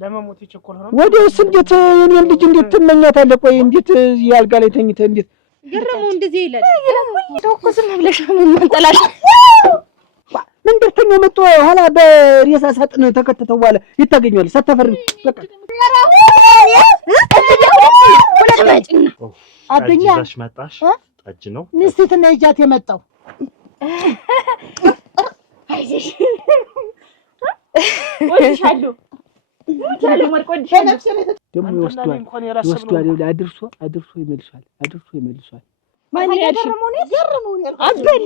ለመሞት ይቸኮል ነው ወዲያውስ እንዴት እኔን ልጅ እንዴት ትመኛታለህ? ቆይ እንዴት ያልጋ ላይ ተኝተህ እንዴት ገረመው እንደዚህ ይላል? ተው ዝም ብለሽ መንጠላሽ መንደርተኛው መጥቶ ኋላ በሬሳ ሳጥን ተከተተው በኋላ ይታገኛል። ሳታፈር በቃ አብኛ ታጅ መጣሽ ታጅ ነው ሚስትና ይጃት የመጣው አይሽ ወይሻለሁ ወይሻለሁ ወርቆድሽ ደሞ ይወስዷል አድርሶ ይመልሳል ማን ያደረመው ነው አበል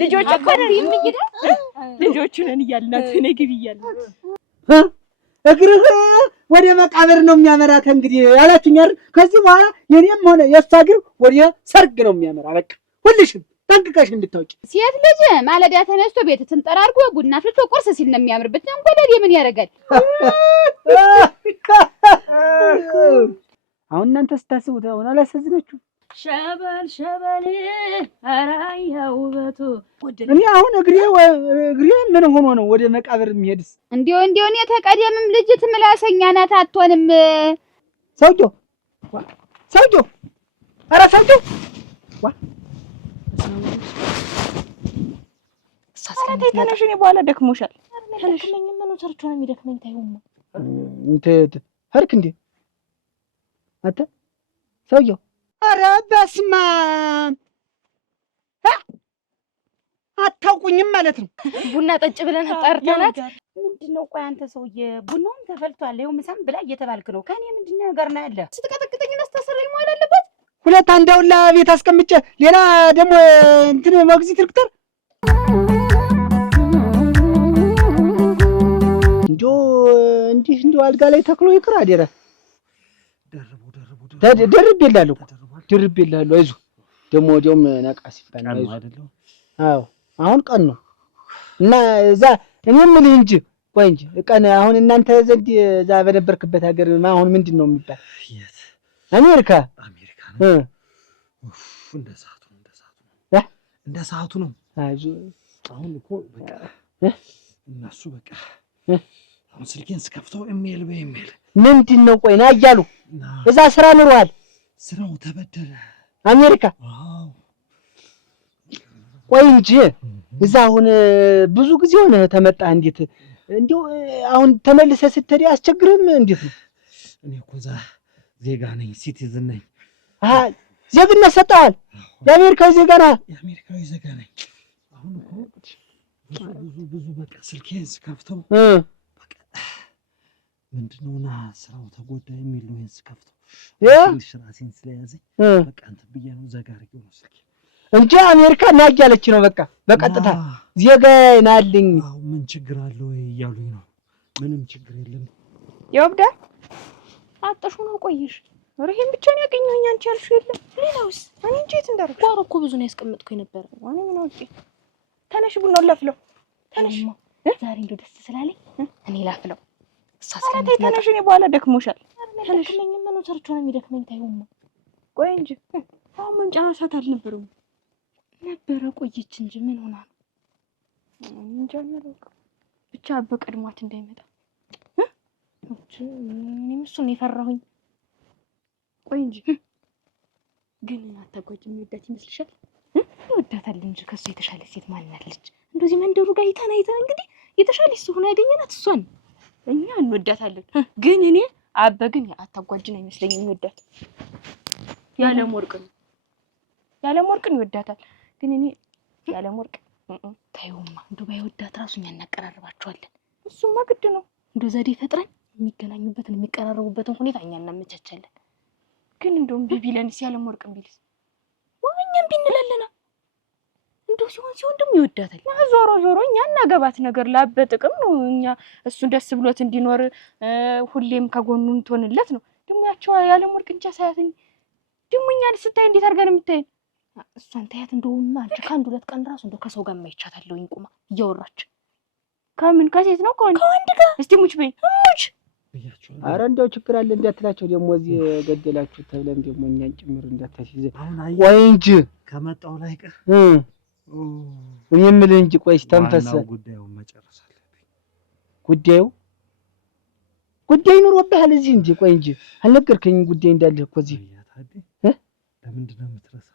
ልጆች እኮ ይምይዳ ልጆቹን እያልናት እኔ ግብ እያልናት እግርህ ወደ መቃብር ነው የሚያመራት። እንግዲህ ያላችሁኝ አይደል? ከዚህ በኋላ የኔም ሆነ የእሷ እግር ወደ ሰርግ ነው የሚያመራ። በቃ ሁልሽም ጠንቅቀሽ እንድታውቂ። ሴት ልጅ ማለዳ ተነስቶ ቤት ትንጠራርጎ ቡና ፍልቶ ቁርስ ሲል ነው የሚያምርበት። እንቆለድ ምን ያደርጋል? አሁን እናንተ ስታስቡት አሁን አላሳዝናችሁ? ሸበል አራያ ውበቱ እኔ አሁን እግሬ ምን ሆኖ ነው ወደ መቃብር የሚሄድስ? እንዲው እኔ ተቀደምም ልጅ ትምላሰኛ ናት አትሆንም። ሰውጆ ኧረ ሰውጆ ሳስለኝ ተነሽ። እኔ በኋላ ደክሞሻል። ተነሽልኝ። ምን ሰርቶ ነው የሚደክመኝ? ታዩማ እንት ሀርክ እንዴ አተ ሰውጆ ኧረ በስመ አብ አታውቁኝም ማለት ነው። ቡና ጠጭ ብለን ጠርተናት ምንድነው? ቆይ አንተ ሰውዬ ቡናውም ተፈልቷል። ይኸው ምሳም ብላ እየተባልክ ነው። ከኔ ምንድነው ነገር ነው ያለ? ስትቀጠቅጠኝና ስታሰረኝ ማለት አለበት። ሁለት አንዳውላ ቤት አስቀምጬ ሌላ ደግሞ እንትን ሞግዚት ልክተር እንዲህ አልጋ ላይ ተክሎ ይቅር አደረ ደርቤልሃለሁ። አይዞህ ደግሞ ወዲያውም ነቃስ ይባላል። አይዞህ አዎ አሁን ቀን ነው እና እዛ እኔ የምልህ እንጂ ቆይ እንጂ ቀን አሁን እናንተ ዘንድ እዛ በነበርክበት ሀገር አሁን ምንድን ነው የሚባል? አሜሪካ ነው። እንደ ሰዓቱ ነው። አይዞህ አሁን እኮ በቃ እነሱ በቃ አሁን ስልኬን ስከፍተው ኢሜል በኢሜል ምንድን ነው? ቆይ ና እያሉ እዛ ስራ ኑሯል። ስራው ተበደለ አሜሪካ። ቆይ እንጂ እዛ አሁን ብዙ ጊዜ ሆነ ተመጣህ። እንዴት እንዲሁ አሁን ተመልሰህ ስትሄድ አያስቸግርም? እንዴት ነው? እኔ እኮ እዛ ዜጋ ነኝ፣ ሲቲዝን ነኝ። ዜግነት ሰጠዋል? የአሜሪካዊ ዜጋ ነህ? የአሜሪካዊ ዜጋ ነኝ። አሁን እኮ ብዙ በቃ ስልኬን ስከፍተው ምንድነውና ስራው ተጎዳ የሚል ነው። ስከፍተው ትንሽ ራሴን ስለያዘኝ በቃ እንትን ብዬ ነው ዘጋ አድርጌው ነው ስልኬ እንጂ አሜሪካ ና እያለች ነው። በቃ በቀጥታ ዜጋ ናልኝ። አዎ ምን ችግር አለ ወይ እያሉኝ ነው። ምንም ችግር የለም። ይወብዳ አጥሹ ነው ቆይሽ። ይሄን ብቻ ነው ያገኘኝ። አንቺ ያልሽው የለም ሌላውስ? እኔ እንጂ የት እንዳደረኩ ጓሮ እኮ ብዙ ነው ያስቀመጥኩኝ ነበር። ዋኔ ምን አውቄ። ተነሽ ቡናውን ላፍለው። ተነሽ ዛሬ እንደው ደስ ስላለኝ እኔ ላፍለው። ሳሳለኝ ተነሽ። እኔ በኋላ ደክሞሻል። ተነሽ። ምን ሰርቶ ነው የሚደክመኝ? ታዩማ ቆይ እንጂ አሁን መንጨራሳት አልነበረም ነበረ። ቆየች እንጂ ምን ሆና ነው እንጃ። ብቻ በቀድሟት እንዳይመጣ እኔም እሱን የፈራሁኝ። ቆይ እንጂ ግን አታጓጅ የሚወዳት ይመስልሻል? ይወዳታል እንጂ ከሱ የተሻለ ሴት ማን አለች? እንደዚህ መንደሩ ጋር አይተን እንግዲህ የተሻለች እሱ ሆነ ያገኘናት እሷን እኛ እንወዳታለን። ግን እኔ አበግን አታጓጅን አይመስለኝም የሚወዳት። ያለም ወርቅን ይወዳታል። ግን እኔ ያለም ወርቅ ታዩማ እንደው ባይወዳት ራሱ እኛ እናቀራርባቸዋለን። እሱማ ግድ ነው። እንደው ዘዴ ፈጥረን የሚገናኙበትን የሚቀራረቡበትን ሁኔታ እኛ እናመቻቻለን። ግን እንደውም ቢቢለንስ ያለም ወርቅን ቢልስ እኛም ቢንላለና እንደው ሲሆን ደግሞ ይወዳታል። ዞሮ እኛ እናገባት ነገር ላበ ጥቅም ነው። እኛ እሱን ደስ ብሎት እንዲኖር ሁሌም ከጎኑ እንትሆንለት ነው። ደግሞ ያቸው ያለም ወርቅ እንቻ ሳያተኝ ደግሞ እኛን ስታይ እንዴት አድርጋ ነው የምታየን? እሷን ታያት እንደውም አንቺ ከአንድ ሁለት ቀን ራሱ እንደው ከሰው ጋር ማይቻታለሁ ይንቁማ እያወራች ከምን ከሴት ነው ከወንድ ጋር እስቲ ሙች በይ ሙች ብያቸው። ኧረ እንደው ችግር አለ እንዳትላቸው ደግሞ እዚህ ገደላችሁ ተብለን ደግሞ እኛን ጭምር እንዳታስይዘ። ቆይ እንጂ ከመጣው ላይ ቀር እኔ የምልህ እንጂ ቆይ ተንፈስ። ጉዳዩን መጨረስ አለብኝ። ጉዳይ ኑሮብሃል እዚህ እንጂ ቆይ እንጂ አልነገርከኝም ጉዳይ እንዳለህ እኮ እዚህ ለምንድን ነው የምትረሳ?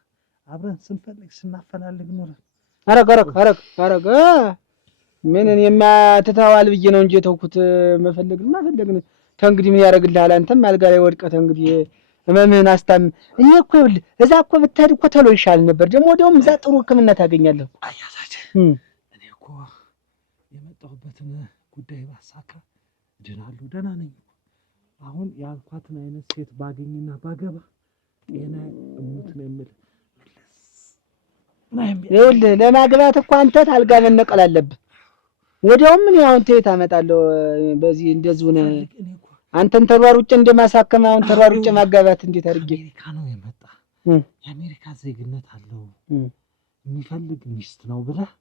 አብረን ስንፈልግ ስናፈላልግ ኖረን አረግ ምን እኔማ ትተዋል ብዬ ነው እንጂ የተውኩት መፈለግማ ፈለግን ከእንግዲህ ምን ያደርግልሃል አንተም አልጋ ላይ ወድቀህ እንግዲህ ህመምህን አስታም እኔ እኮ ይኸውልህ እዛ እኮ ብትሄድ እኮ ቶሎ ይሻል ነበር ደግሞ ወዲያውም እዛ ጥሩ ህክምና ታገኛለህ እኔ እኮ የመጣሁበትን ጉዳይ ባሳካ ድናለሁ ደህና ነኝ አሁን ያልኳትን አይነት ሴት ባገኝና ባገባ ጤና እሙት ነው የምልህ ይኸውልህ ለማግባት እኮ አንተ ታልጋ መነቀል አለብህ ወዲያውም ምን አሁን ተየት አመጣለሁ በዚህ እንደዚህ ሆነ አንተን ተሯሩጬ እንደማሳከም አሁን ተሯሩጬ ማጋባት እንዴት አድርጌ አሜሪካ ነው የመጣ የአሜሪካ ዜግነት አለው የሚፈልግ ሚስት ነው ብለህ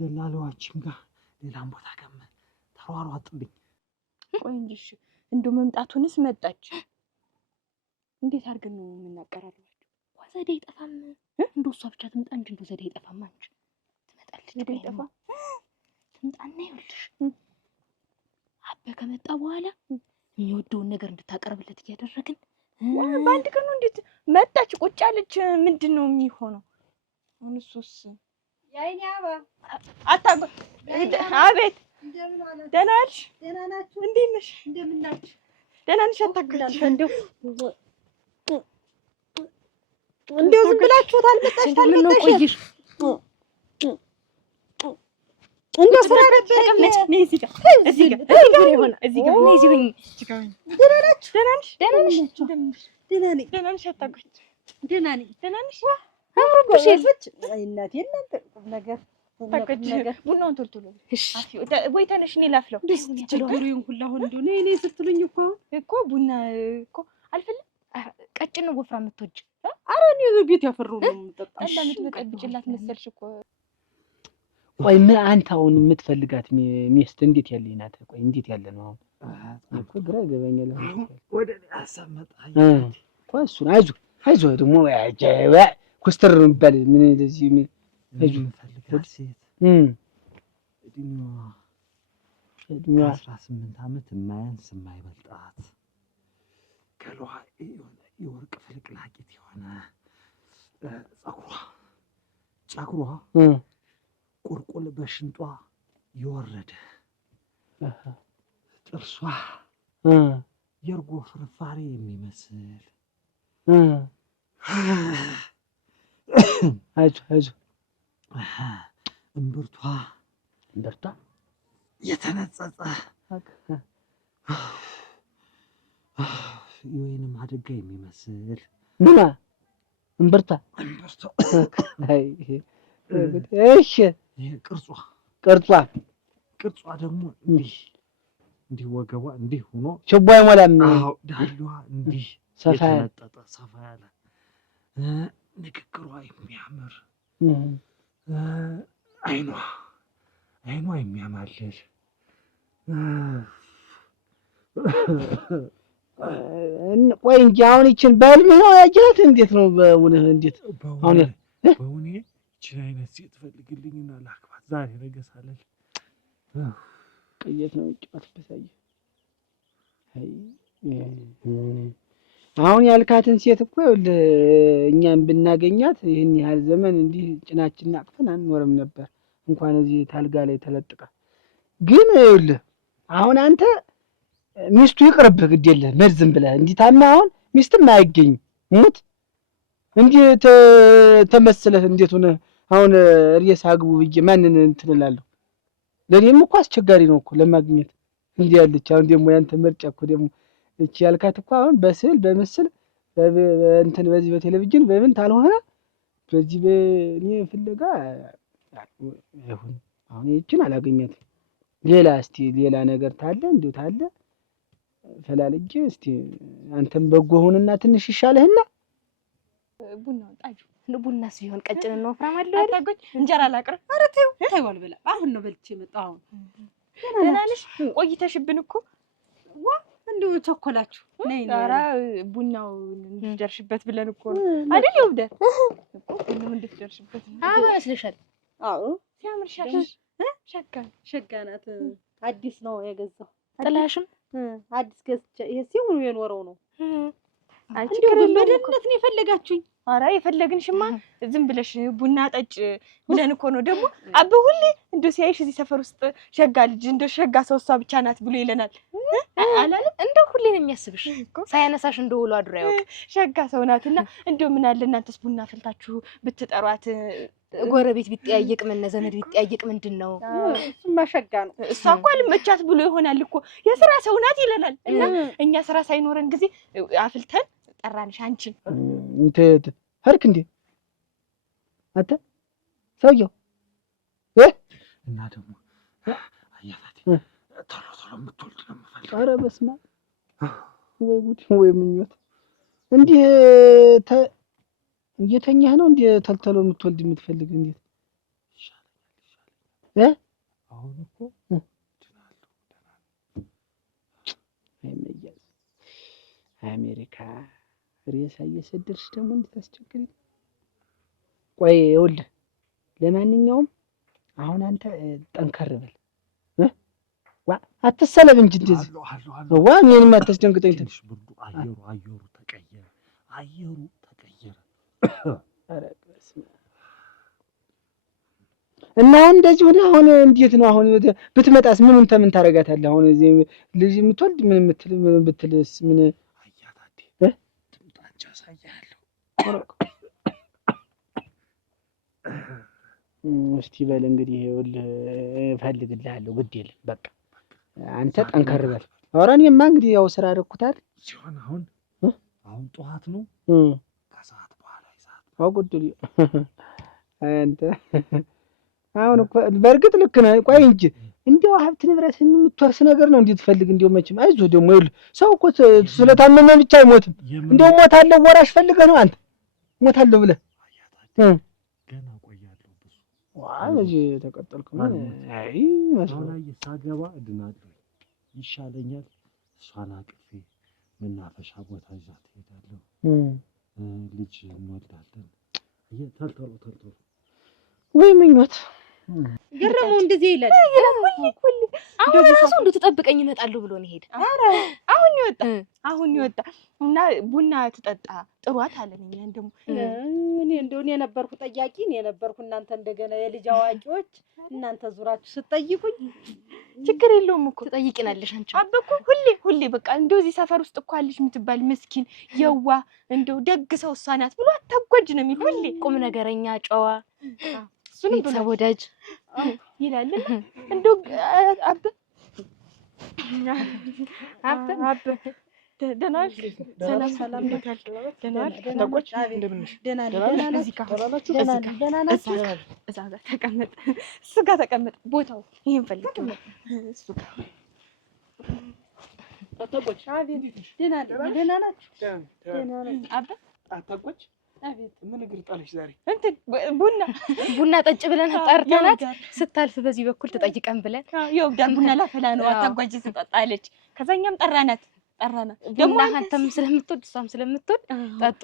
ደላላዎችም ጋር ሌላም ቦታ ገመ ተሯሯጥልኝ ቆይ እንጂ እሺ እንደው መምጣቱንስ መጣች እንዴት አድርገን ነው የምናቀራርባቸው ዘዴ አይጠፋም እንደው እሷ ብቻ ትምጣ እንጂ እንደው ዘዴ አይጠፋም አንቺ ትመጣለች ዘዴ አይጠፋ ትምጣና ይኸውልሽ አበ ከመጣ በኋላ የሚወደውን ነገር እንድታቀርብለት እያደረግን በአንድ ቀን ነው እንዴት መጣች ቁጭ አለች ምንድን ነው የሚሆነው አሁን እሱስ ያይኔ አባ አታጎ አቤት እንደምን ዋለ ደህና ነሽ ደህና ናችሁ እንዴት ነሽ እንደምን ናችሁ ደህና ነሽ አታጎች እንደው ዝም ብላችሁ ታልመጣሽ ቆይሽ እንደው ስራ ነበር ነይ እዚህ ጋር ይሆና እዚህ ጋር ነይ እዚህ ሆኝ ደህና ናችሁ ደህና ነሽ ደህና ነኝ ደህና ነሽ አታጎች ደህና ነኝ ደህና ነሽ አምሮብሽ ልጅ አይ እናቴ እናንተ ነገር ታቆጭ ቡናውን ቶሎ ቶሎ ወይ ተነሽ እኔ ላፍለው ችግሩን ሁሉ አሁን እንደው ነይ ስትሉኝ እኮ ቡና እኮ አልፈልም ቀጭን ነው ወፍራም የምትወጂ ኧረ እኔ ቤት ያፈራው ነው የምጠጣው ጠላ የምትበጠብጭላት መሰልሽ እኮ ቆይ ምን አንተ አሁን የምትፈልጋት ሚስት እንዴት ያለ ናት ቆይ እንዴት ያለ ነው አሁን እኮ ግራ ይገባኛል ወደ ሀሳብ መጣኝ ቆይ እሱን አይዞህ ደግሞ ኩስተር የሚባል ምን እንደዚህ ምን አይዞህ የምፈልጋት ሴት እድሜዋ 18 ዓመት የማያንስ የማይበልጣት ከለዋ የወርቅ ፍልቅላቂት የሆነ ጸጉሯ ቁልቁል በሽንጧ የወረደ ጥርሷ የእርጎ ፍርፋሪ የሚመስል አይዞህ እምብርቷ የተነጸጸ የወይንም አደጋ የሚመስል ምና እምብርቷ አይ እሺ ቅርጿ ደግሞ እንዲህ ወገቧ እንዲህ ሆኖ ችቦ አይሞላም ዳሌዋ እንዲህ የተነጠጠ ሰፋ ያለ ንግግሯ የሚያምር አይኗ የሚያማልል ቆይ እንጂ አሁን ይችን በህልምህ ነው ያየሃት እንዴት ነው በእውነህ እንዴት አሁን በእውኔ ይችን አይነት ሴት ፈልግልኝና ላግባት ዛሬ ነገ ሳለል ቅየት ነው ጫወትበት አይ አሁን ያልካትን ሴት እኮ እኛም ብናገኛት ይህን ያህል ዘመን እንዲህ ጭናችንን አቅፈን አንኖርም ነበር እንኳን እዚህ ታልጋ ላይ ተለጥቃ ግን ይኸውልህ አሁን አንተ ሚስቱ ይቅርብህ ግድ የለህ መርዝም ብለህ እንዲህ ታማ አሁን ሚስትም አይገኝ ሙት እንዲህ ተመስለህ እንዴት ሆነ አሁን ሬሳ አግቡ ብዬ ማንን እንትን እላለሁ ለኔም እኮ አስቸጋሪ ነው እኮ ለማግኘት እንዲህ ያለች አሁን ደግሞ ያንተ ምርጫ እኮ ደግሞ እቺ ያልካት እኮ አሁን በስዕል በምስል እንትን በዚህ በቴሌቪዥን በምን ታልሆነ በዚህ በእኔ ፍለጋ አይሆን አሁን ይችን አላገኛትም ሌላ ነገር ታለ እንዴው ታለ ፈላልጄ እስቲ አንተም በጎ ሆነና ትንሽ ይሻለህና ቡናው ጣጁ ቡናስ ቢሆን ቀጭን ነው ወፍራም አይደል አታጎች እንጀራ ላቅርብ ኧረ ተይው አልበላ አሁን ነው በልቼ መጣሁ አሁን ደህና ነሽ ቆይተሽብን እኮ እንደው ቸኮላችሁ ነይ ኧረ ቡናው እንድትደርሽበት ብለን እኮ ነው አይደል ይወብደር ቡናው እንድትደርሽበት አባ መስለሻል አዎ ሲያምርሻል ሸጋ ናት አዲስ ነው የገዛው ጥላሽም አዲስ ገዝቼ ይሄ ሲሆኑ የኖረው ነው። አንቺ በደህንነት ነው የፈለጋችሁኝ? ኧረ የፈለግንሽማ ዝም ብለሽ ቡና ጠጭ ብለን እኮ ነው። ደግሞ አበ ሁሌ እንደው ሲያይሽ እዚህ ሰፈር ውስጥ ሸጋ ልጅ እንደው ሸጋ ሰው እሷ ብቻ ናት ብሎ ይለናል አላለም? እንደው ሁሌ ነው የሚያስብሽ ሳያነሳሽ እንደው ውሎ አድሮ ያውቅ ሸጋ ሰው ናትና እንደው ምን አለ እናንተስ ቡና ፈልታችሁ ብትጠሯት ጎረቤት ቢጠያየቅ ምን ዘመድ ቢጠያየቅ ምንድነው? እሱማ ሸጋ ነው። እሷ እኮ አልመቻት ብሎ ይሆናል እኮ የሥራ ሰው ናት ይለናል። እና እኛ ስራ ሳይኖረን ጊዜ አፍልተን ጠራንሽ አንቺን እንት ሀርክ እንዴ አታ ሰውየው እና ደግሞ አያታቴ ቶሎ ቶሎ የምትወልድ ነው የምፈልግ። ኧረ በስመ አብ ወይ ጉድ ወይ ምኞት! እንዴ እየተኛህ ነው እንዴ ተልተሎ የምትወልድ የምትፈልግ? እንዴት ይሻለኛል አሁን እኮ አይመያዝ አሜሪካ ሬሳ እየሰደድሽ ደግሞ እንዴት አስቸግሪ። ቆይ ይኸውልህ ለማንኛውም አሁን አንተ ጠንከር በል አትሰለብ እንጂ እንደዚህ እኔንም አታስደንግጠኝ። ትንሽ ብርዱ አየሩ ተቀየረ። ኧረ በስመ አብ! እና አሁን እንደዚህ ሆነ። አሁን እንዴት ነው? አሁን ብትመጣስ ምኑን ተምን ታደርጋታለህ? አሁን እዚህ ልጅ የምትወልድ ምን ብትልስ ምን አያታቴ ትምጣ እንጂ አሳያለሁ። እስቲ በል እንግዲህ ይኸውልህ እፈልግልሃለሁ። ግድ የለም በቃ አንተ ጠንከር በል። ኧረ እኔማ እንግዲህ ያው ስራ አደረኩታል ሲሆን አሁን ጠዋት ነው ከሰዓት በኋላ ይዛት አውቁልኝ አንተ አሁን እኮ በእርግጥ ልክ ነህ። ቆይ እንጂ እንዲያው ሀብት ንብረትን የምትወርስ ነገር ነው እንዴት ፈልግ። እንዲያው መቼም አይዞህ ደግሞ ይኸውልህ ሰው እኮ ስለታመመ ብቻ አይሞትም። እንዲያው ሞታለሁ ወራሽ ፈልገህ ነው አንተ ሞታለሁ ብለህ ገና ቆያለሁ ብዙ እዚህ ተቀጠልኩ። አይ መስሎኝ ሳገባ እድናለሁ ይሻለኛል። እሷን አቅፌ መናፈሻ ቦታ ይዛት እሄዳለሁ። ልጅ እንወልዳለን። ተልተሎ ወይ ምኞት ገረመው እንደዚህ ይላል። አሁን ራሱ እንደው ተጠብቀኝ እመጣለሁ ብሎ ነው ሄደ። አሁን ይወጣ እና ቡና ትጠጣ ጥሯት አለኝ። እንደውም እኔ ነበርኩ ጠያቂ እኔ ነበርኩ። እናንተ እንደገና የልጅ አዋቂዎች እናንተ ዙራችሁ ስትጠይቁኝ ችግር የለውም እኮ ትጠይቂናለሽ አንቺ አበኩ ሁሌ በቃ እንደው እዚህ ሰፈር ውስጥ እኮ አለሽ የምትባል ምስኪን የዋ እንደው ደግ ሰው እሷ ናት ብሎ አታጓጅ ነው የሚል ሁሌ ቁም ነገረኛ ጨዋ እሱንም ቤተሰብ ወዳጅ ይላል። እንደው አብ ደህና ነሽ? ሰላም ደህና ነሽ? ታቆች እንደምን ነሽ? ደህና ነሽ? እዛ ጋር ተቀመጥ፣ እሱ ጋር ተቀመጥ። ቦታው ይሄን ፈልግ እሱ ጋር ታቆች ደህና ናችሁ? አብ ታቆች አቤት ምን እግር ጣለሽ ዛሬ? እንትን ቡና ጠጭ ብለን ጠርተናት ስታልፍ በዚህ በኩል ተጠይቀን ብለን ይወዳል ቡና ላፈላ ነው አታጓጅ ትጠጣለች። ከዛኛም ጠራናት ደግሞ አንተም ስለምትወድ እሷም ስለምትወድ ጠጡ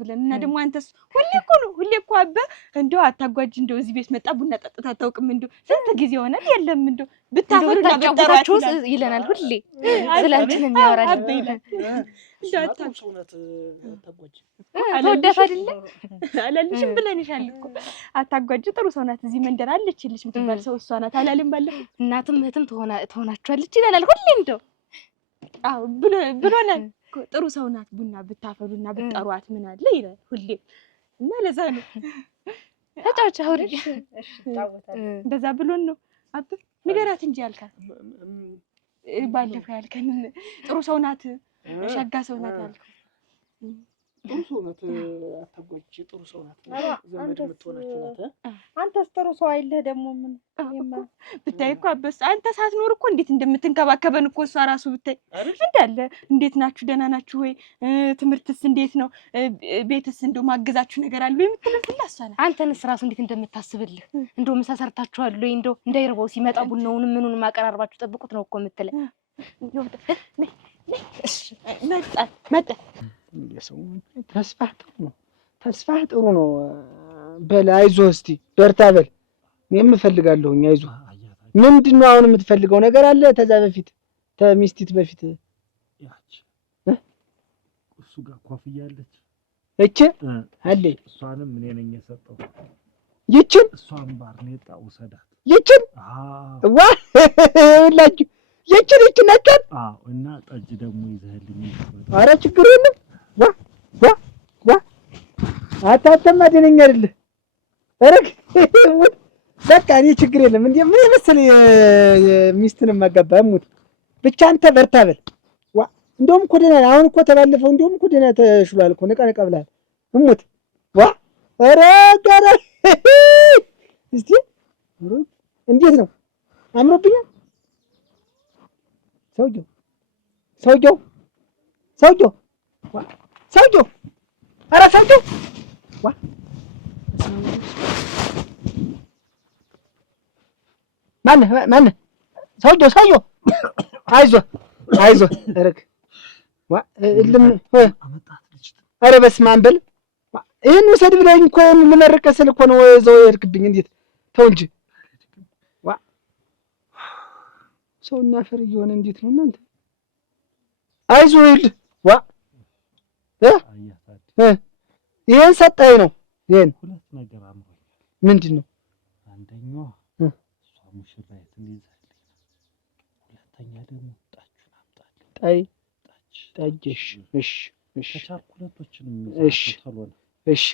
ብለን እና ደግሞ አንተስ ሁሌ እኮ አበ እንደው አታጓጅ እንደው እዚህ ቤት መጣ ቡና ጠጥታ አታውቅም። እንደው ስንት ጊዜ ሆነ የለም እንደው ብታፈሩና ብትጠራችሁ ይለናል። ሁሌ ስለአንቺ ነው የሚያወራል አበ ይላል። እንደው ሰውነት አታጓጅ ተወዳት አይደለ አላልሽም ብለንሻል እኮ አታጓጅ ጥሩ ሰው ናት። እዚህ መንደር አለችልሽ የምትባል ሰው እሷ ናት አላልም? ባለፈው እናትም እህትም ትሆናችኋለች ይላል ሁሌ እንደው አዎ ብሎናል። ጥሩ ሰው ናት ቡና ብታፈሉና ብትጠሯት ምን አለ ይላል ሁሌ እና ለዛ ነው ተጫውቻ ሁሌ እንደዛ ብሎን ነው አብ ንገራት እንጂ ያልካት ባለፈው ያልከን ጥሩ ሰው ናት ሸጋ ሰው ናት ያልከው ጥሩ ሰው ናት አታጓጅ ጥሩ ሰው ናት ዘመድ የምትሆናችሁ ናት። አንተስ ጥሩ ሰው አይደለህ ደግሞ ምን ብታይ እኮ አበስ አንተ ሳትኖር እኮ እንዴት እንደምትንከባከበን እኮ እሷ ራሱ ብታይ እንዳለ እንዴት ናችሁ ደህና ናችሁ ወይ ትምህርትስ እንዴት ነው ቤትስ እንደው ማገዛችሁ ነገር አለ ወይ የምትልልህ እሷ ናት። አንተንስ ራሱ እንዴት እንደምታስብልህ እንደው ምሳ ሰርታችኋል ወይ እንደው እንዳይርበው ሲመጣ ቡናውንም ምኑንም አቀራርባችሁ ጠብቁት ነው እኮ የምትለው። መጣ የሰው ተስፋህ ጥሩ ነው። በል አይዞህ እስቲ በርታ በል። እኔም እፈልጋለሁኝ አይዞህ። ምንድን ነው አሁን የምትፈልገው ነገር አለ? ተዛ በፊት ተሚስቲት በፊት ያች እሱ ጋር ኮፍያለች እቺ አለኝ እሷንም እኔ ነኝ የሰጠው ይችን እሷን ባርኔጣ ውሰዳት ይችን ዋ ሁላችሁ ይችን ነበር እና ጠጅ ደግሞ ይዘህልኝ ኧረ ችግር የለም ዋ አታተማ ደነኛ አይደለ አረግ በቃ እኔ ችግር የለም እንዴ ምን መሰለ ሚስትን ማጋባ ሙት ብቻ አንተ በርታ በል ዋ እንደውም እኮ ደህና አሁን እኮ ተባለፈው እንደውም እኮ ደህና ተሽሏል እኮ ነቃ ብላል ሙት ዋ ኧረ ጋራ እስቲ እንዴት ነው አምሮብኛል ሰውየው ኧረ ሰውየው ዋ ማነህ ሰውየው አይዞህ እረግ ዋ እልም አመጣት ልጅ ኧረ በስመ አብ በል ይሄን ውሰድ ብለኝ እኮ ልመርቅ ስል እኮ ነው እዛው የሄድክብኝ እንዴት ተው እንጂ ዋ ሰውና አፈር እየሆነ እንዴት ነው እናንተ አይዞህ ይኸውልህ ዋ ይሄን ሰጠኸኝ ነው ይሄን ሁለት ነገር አምሮኛል ምንድን ነው አንደኛው እሷ ሙሽራይትን ይዛልኝ ሁለተኛ ደግሞ ጣችሁን አምጣልኝ ጠጅ እሺ ከቻልኩ ሁለቶችንም እሺ እሺ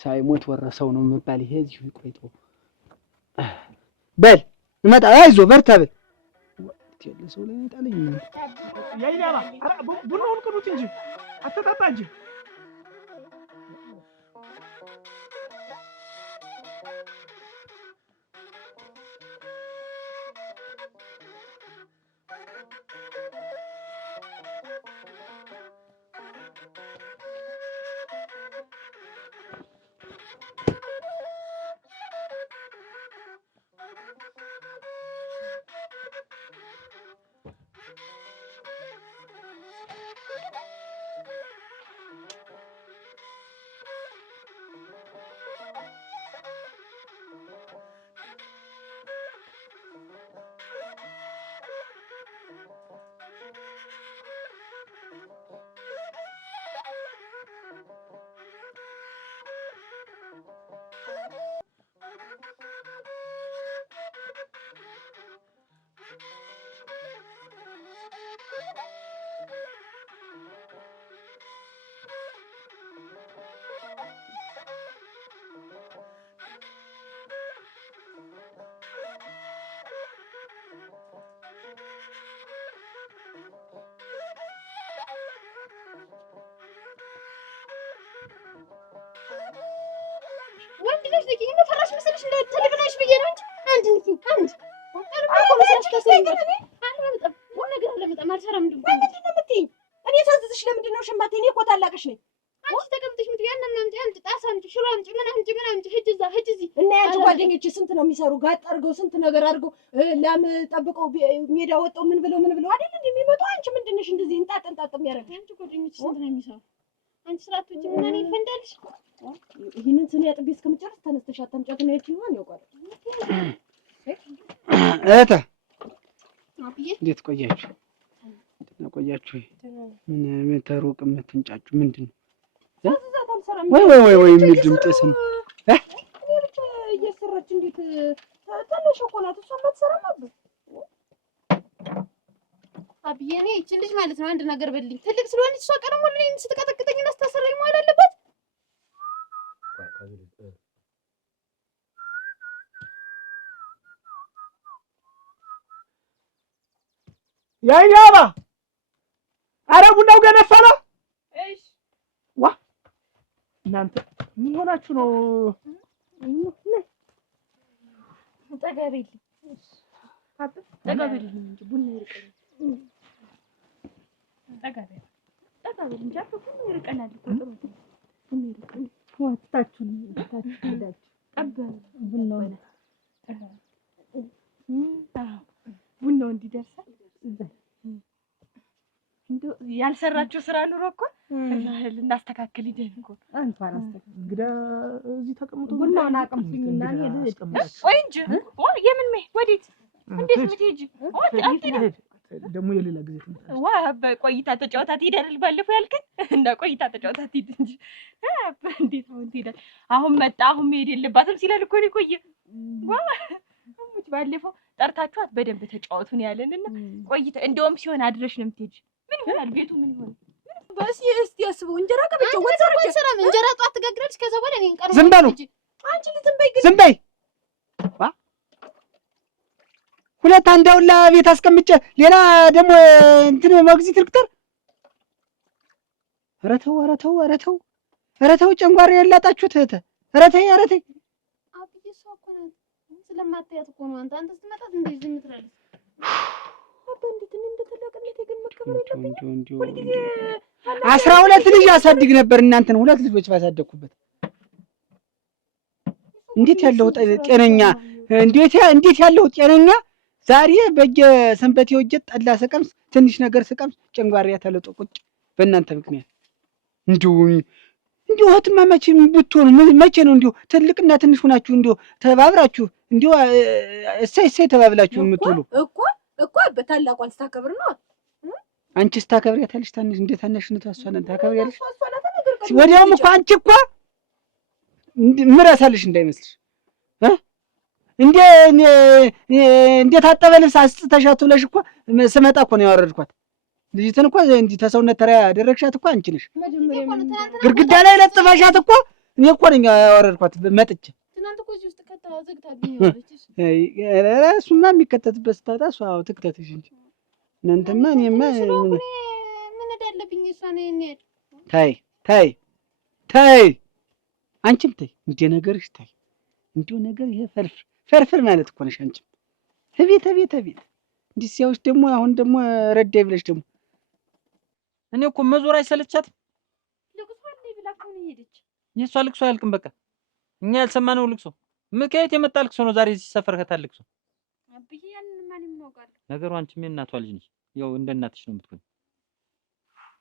ሳይሞት ወረሰው ነው የምባል ይሄ እዚሁ ይቆይቶ በል እመጣ አይዞህ በርታ በል ያለ ሰው ላይ ይጣለኝ ያይላላ ቡናውን ቅዱት እንጂ አትጣጣ እንጂ ወንድ ልጅ ልጅ ምን ፈራሽ መሰለሽ እንደ ተለብናሽ ብዬ ነው እንጂ አንድ ንኪ አንድ አልኩ መሰለሽ ተሰይኝ ነገር ለምጣም አልሰራም እንዴ ምንድን ነው የምትይኝ እኔ ታዝዝሽ ለምንድን ነው ሸማቴ እኔ እኮ ታላቅሽ ነኝ አንቺ ተቀምጥሽ ምት ያንና አምጪ ጣሳ አምጪ ሽሮ አምጪ ምን አምጪ ሂጂ እዚህ እና ያንቺ ጓደኞች ስንት ነው የሚሰሩ ጋጥ አድርገው ስንት ነገር አድርገው ላም ጠብቀው ሜዳ ወጣው ምን ብለው አይደል እንዴ የሚመጡ አንቺ ምንድን ነሽ እንደዚህ እንጣጥ የሚያደርግሽ አንቺ ጓደኞች ስንት ነው የሚሰሩ አንቺ ስራቶች ምን እኔ ፈንዳልሽ ይሄንን ስለ ያጥቢ እስከምጨርስ ተነስተሽ አታምጫት ነው ያቺውን ያውቃል እታ አብዬ እንዴት ቆያችሁ ምን ተሩቅ የምትንጫጩ ምንድን ነው ወይ የሚል ድምፅ ስም እኔ ብቻ እየሰራች እንዴት ተነሽ እኮ ናት እሷ ማትሰራም አብዬ እኔ እቺ ልጅ ማለት ነው አንድ ነገር በልኝ ትልቅ ስለሆነች እሷ ቀደም ወለ እኔን ስትቀጠቅጠኝና ስታሰራኝ ማለት አለበት ያይላባ አረ ቡናው ገነፈለ እሺ ዋ እናንተ ምን ሆናችሁ ነው ጠጋቤልኝ እንጂ ቡና ይርቀኝ ጠጋቤልኝ እንጂ አፍኩ ይርቀናል እኮ ጥሩ ቡና ይርቀኝ ወጣችሁ ሄዳችሁ ቀበል ቡናው እንዲደርሳል እንደው ያልሰራችሁ ስራ ኑሮ እኮ ልናስተካክል ሂደን እኮ እንኳን አስተካክል እንግዲህ እዚህ ተቀምጦ ቡናውን አቅምኩኝና እኔ ልሂድ ወይ እንጂ የምን ወዴት እንዴት ልትሄጂ ደግሞ የሌላ ጊዜ ዋ በቆይታ ተጫወታ ትሄዳለህ ባለፈው ያልከኝ እና ቆይታ ተጫወታ ትሄድ እንጂ እንዴት አሁን ትሄዳለህ? አሁን መጣ አሁን መሄድ የለባትም ሲላል እኮ ነው ቆየ። ዋ ሙች ባለፈው ጠርታችኋት በደንብ ተጫወቱ ነው ያለንና ቆይታ እንደውም ሲሆን አድረሽ ነው የምትሄጂ። ምን ይሆናል ቤቱ ምን ይሆናል? በስ እስቲ ያስበው እንጀራ ከበጨው ወጥራ እንጀራ ጧት ትጋግራለች። ከዛ በኋላ እኔን ቀርበው ዝም በሉ አንቺ ዝም በይ ዝም በይ። ሁለት አንዳውላ ቤት አስቀምጬ ሌላ ደግሞ እንትን ሞግዚት ልክተር። ኧረ ተው ኧረ ተው ኧረ ተው ኧረ ተው ጨንጓራ ያላጣችሁት እህተ ኧረ ተይ ኧረ ተይ። አብዬ እሷ እኮ ናት ስለማታያት እኮ ነው። አንተ ስትመጣት እንደዚህ ዝም ትላለች። አባ እንዴት እንደተለቀለት ግን መከበር የለብኝም። 12 ልጅ አሳድግ ነበር እናንተን 2 ልጆች ባሳደግኩበት። እንዴት ያለው ጤነኛ እንዴት ያለው ጤነኛ ዛሬ በየሰንበቴ ወጀት ጠላ ስቀምስ ትንሽ ነገር ስቀምስ ጨንጓሪያ ተለጦ ቁጭ በእናንተ ምክንያት። እንዲሁ እህትማማች ብትሆኑ መቼ ነው እንዲሁ ትልቅና ትንሽ ሆናችሁ እንዲሁ ተባብራችሁ እንዲሁ እሰይ ተባብላችሁ የምትውሉ? እኮ በታላቋን ስታከብር ነው። አንቺ ስታከብሪያታለሽ ታንሽ እንደ ታናሽነቷ እሷን ታከብሪያለሽ። ወዲያውም እኮ አንቺ እኮ ምረሳልሽ እንዳይመስልሽ እንዴት አጠበ ልብስ አስጥተሻት ብለሽ እኮ ስመጣ እኮ ነው ያወረድኳት። ልጅትን እኮ እንዲህ ተሰውነት ተራ ያደረግሻት እኮ አንቺ ነሽ። ግድግዳ ላይ ለጥፈሻት እኮ እኔ እኮ ነኝ ያወረድኳት መጥቼ። እሱማ የሚከተትበት ስታጣ እሷ ትክተትሽ እንጂ እናንተማ እኔማ ምን እዳለብኝ እሷን እንሄድ። ተይ አንቺም ተይ እንደ ነገርሽ ተይ። እንዲሁ ነገር ይሄ ፈርፍር ማለት እኮ ነሽ አንቺም። እቤት እንዲህ ሲያውሽ ደግሞ አሁን ደግሞ ረዳይ ብለሽ ደግሞ እኔ እኮ መዞር አይሰለቻትም። ልቅሶ አለኝ ብላ እኮ ነው የሄደች። የእሷ ልቅሶ አያልቅም። በቃ እኛ ያልሰማነው ልቅሶ ከየት የመጣ ልቅሶ ነው ዛሬ ሲሰፈር ከታል ልቅሶ። አብዬ ያንን ማን ይምናውቃል? ነገሩ አንቺም የእናቷ ልጅ ነሽ። ያው እንደ እናትሽ ነው የምትሆኝ።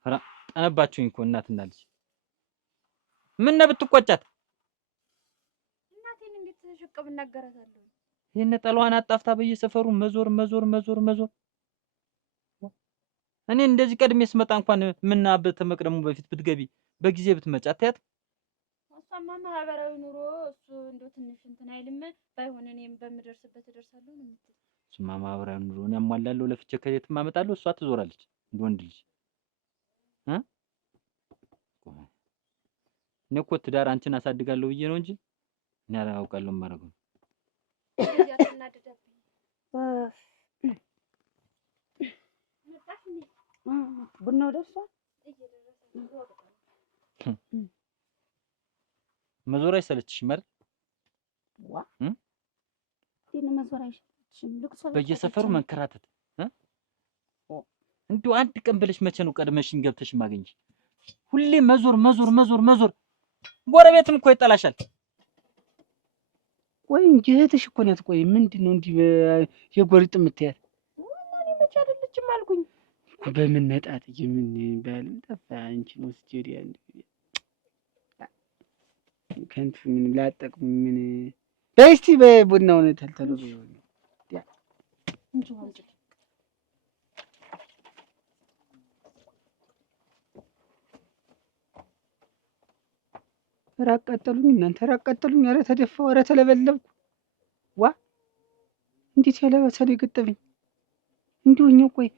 ኧረ ጠነባችሁኝ እኮ እናትና ልጅ። ምን ነው ብትቆጫት? እናቴን እንዴት ተሸቀብ እናገራታለሁ? ይሄን ጠሏን አጣፍታ በየሰፈሩ መዞር እኔ እንደዚህ ቀድሜ ስመጣ እንኳን ምንና በተመቅደሙ በፊት ብትገቢ በጊዜ ብትመጪ አታያት። እሷማ ማህበራዊ ኑሮ እሱ እንደው ትንሽ እንትን አይልም። ባይሆን እኔም በምደርስበት እደርሳለሁ ነው የምትል። እሱማ ማህበራዊ ኑሮ እኔ አሟላለሁ ለፍቼ ከየትም አመጣለሁ። እሷ ትዞራለች እንደ ወንድ ልጅ እኔ እኮ ትዳር አንቺን አሳድጋለሁ ብዬ ነው እንጂ እኔ አላውቃለሁ ማረገው። ቡናው ደርሷል። መዞር አይሰለችሽም አይደል? በየሰፈሩ መንከራተት እንዲሁ አንድ ቀን ብለሽ መቼ ነው ቀድመሽኝ ገብተሽ ማገኝሽ? ሁሌ መዞር ጎረቤትም እኮ ይጠላሻል። ቆይ እንጂ እህትሽ እኮ ናት። ቆይ ምንድነው እንዲህ የጎሪጥ የምትያት? ማን መቼ አይደለችም አልኩኝ። በምን ነጣት ምን ባልም ጠፋ። አንቺ ነው ስቴዲያ ከንቱ ምን ላጠቅ ምን በስቲ በቡናው ነው ተልተሎ ያ እንጂ ወንጭ ራቀጠሉኝ እናንተ ራቀጠሉኝ። ኧረ ተደፋው፣ ኧረ ተለበለብኩ። ዋ እንዴት ያለ በሰለ ገጠመኝ። እንዲሁኝ ቆይ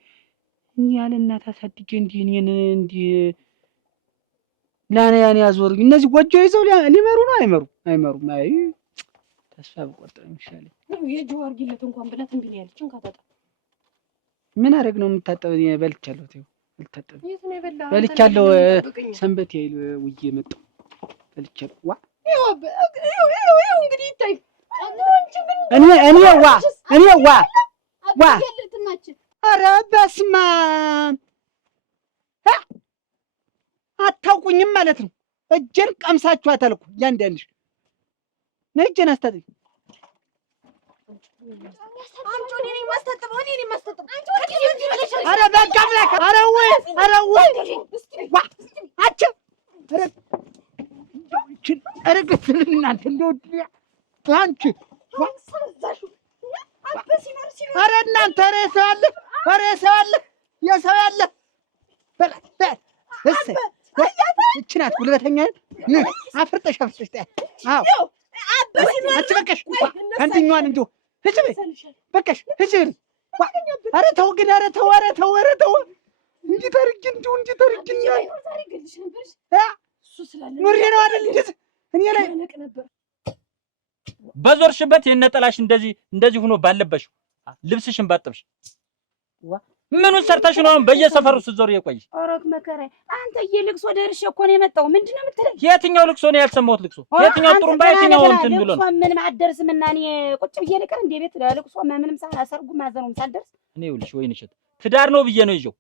ያለ እናት አሳድጌ እንዲህ ላና ያን ያዞሩኝ። እነዚህ ጎጆ ይዘው ሊመሩ ነው። አይመሩም። አይ ተስፋ በቆርጥ ነው የሚሻለኝ። የጆዋር ጊለት እንኳን ብላት እምቢ ነው ያለችን። ካታጣ ምን አደረግ ነው የምታጠብ? በልቻለሁ። ተይው አልታጠብ የት ነው የበላው? በልቻለሁ። ሰንበት ያይል ውዬ መጣሁ በልቻለሁ። ዋ ይኸው እንግዲህ ይታይ እኔ ዋ ኧረ በስመ አብ አታውቁኝም ማለት ነው። እጄን ቀምሳችኋታል እኮ እያንዳንድሽ ነይ እጄን አስታጥቢ። ኧረ በቃ አምላክ! ኧረ ወይ ዋ አቸ ኧረ ግትል እናንተ እንደው አንቺ ኧረ እናንተ ኧረ ሰው አለ ኧረ የሰው ያለ በላ እቺ ናት ጉልበተኛ አፍርጠሽ ጣይ አዎ አንቺ በቃሽ አንተኛዋን እንደው እሺ በቃሽ እሺ ኧረ ተው ግን ኧረ ተው እንዴት አድርጌ ኑሬ ነው አይደል እንዴት እኔ ላይ በዞርሽበት የነጠላሽ እንደዚህ ሆኖ ባለበሽ ልብስሽን ባጥብሽ ምኑን ሰርተሽ ነው በየሰፈሩ ስትዞር የቆይሽ? ኦሮክ መከራይ አንተ የልቅሶ ደርሼ እኮ ነው የመጣው። ምንድነው የምትለኝ? የትኛው ልቅሶ ነው ያልሰማሁት? ልቅሶ የትኛው ጥሩምባ የትኛው እንትን ብሎ ነው? ምንም አትደርስምና እኔ ቁጭ ብዬ ልቅር እንደ ቤት ለልቅሶ ምንም ሳሰርጉ ማዘኑም ሳልደርስ እኔ ይኸውልሽ ወይንሸት ትዳር ነው ብዬ ነው ይዤው።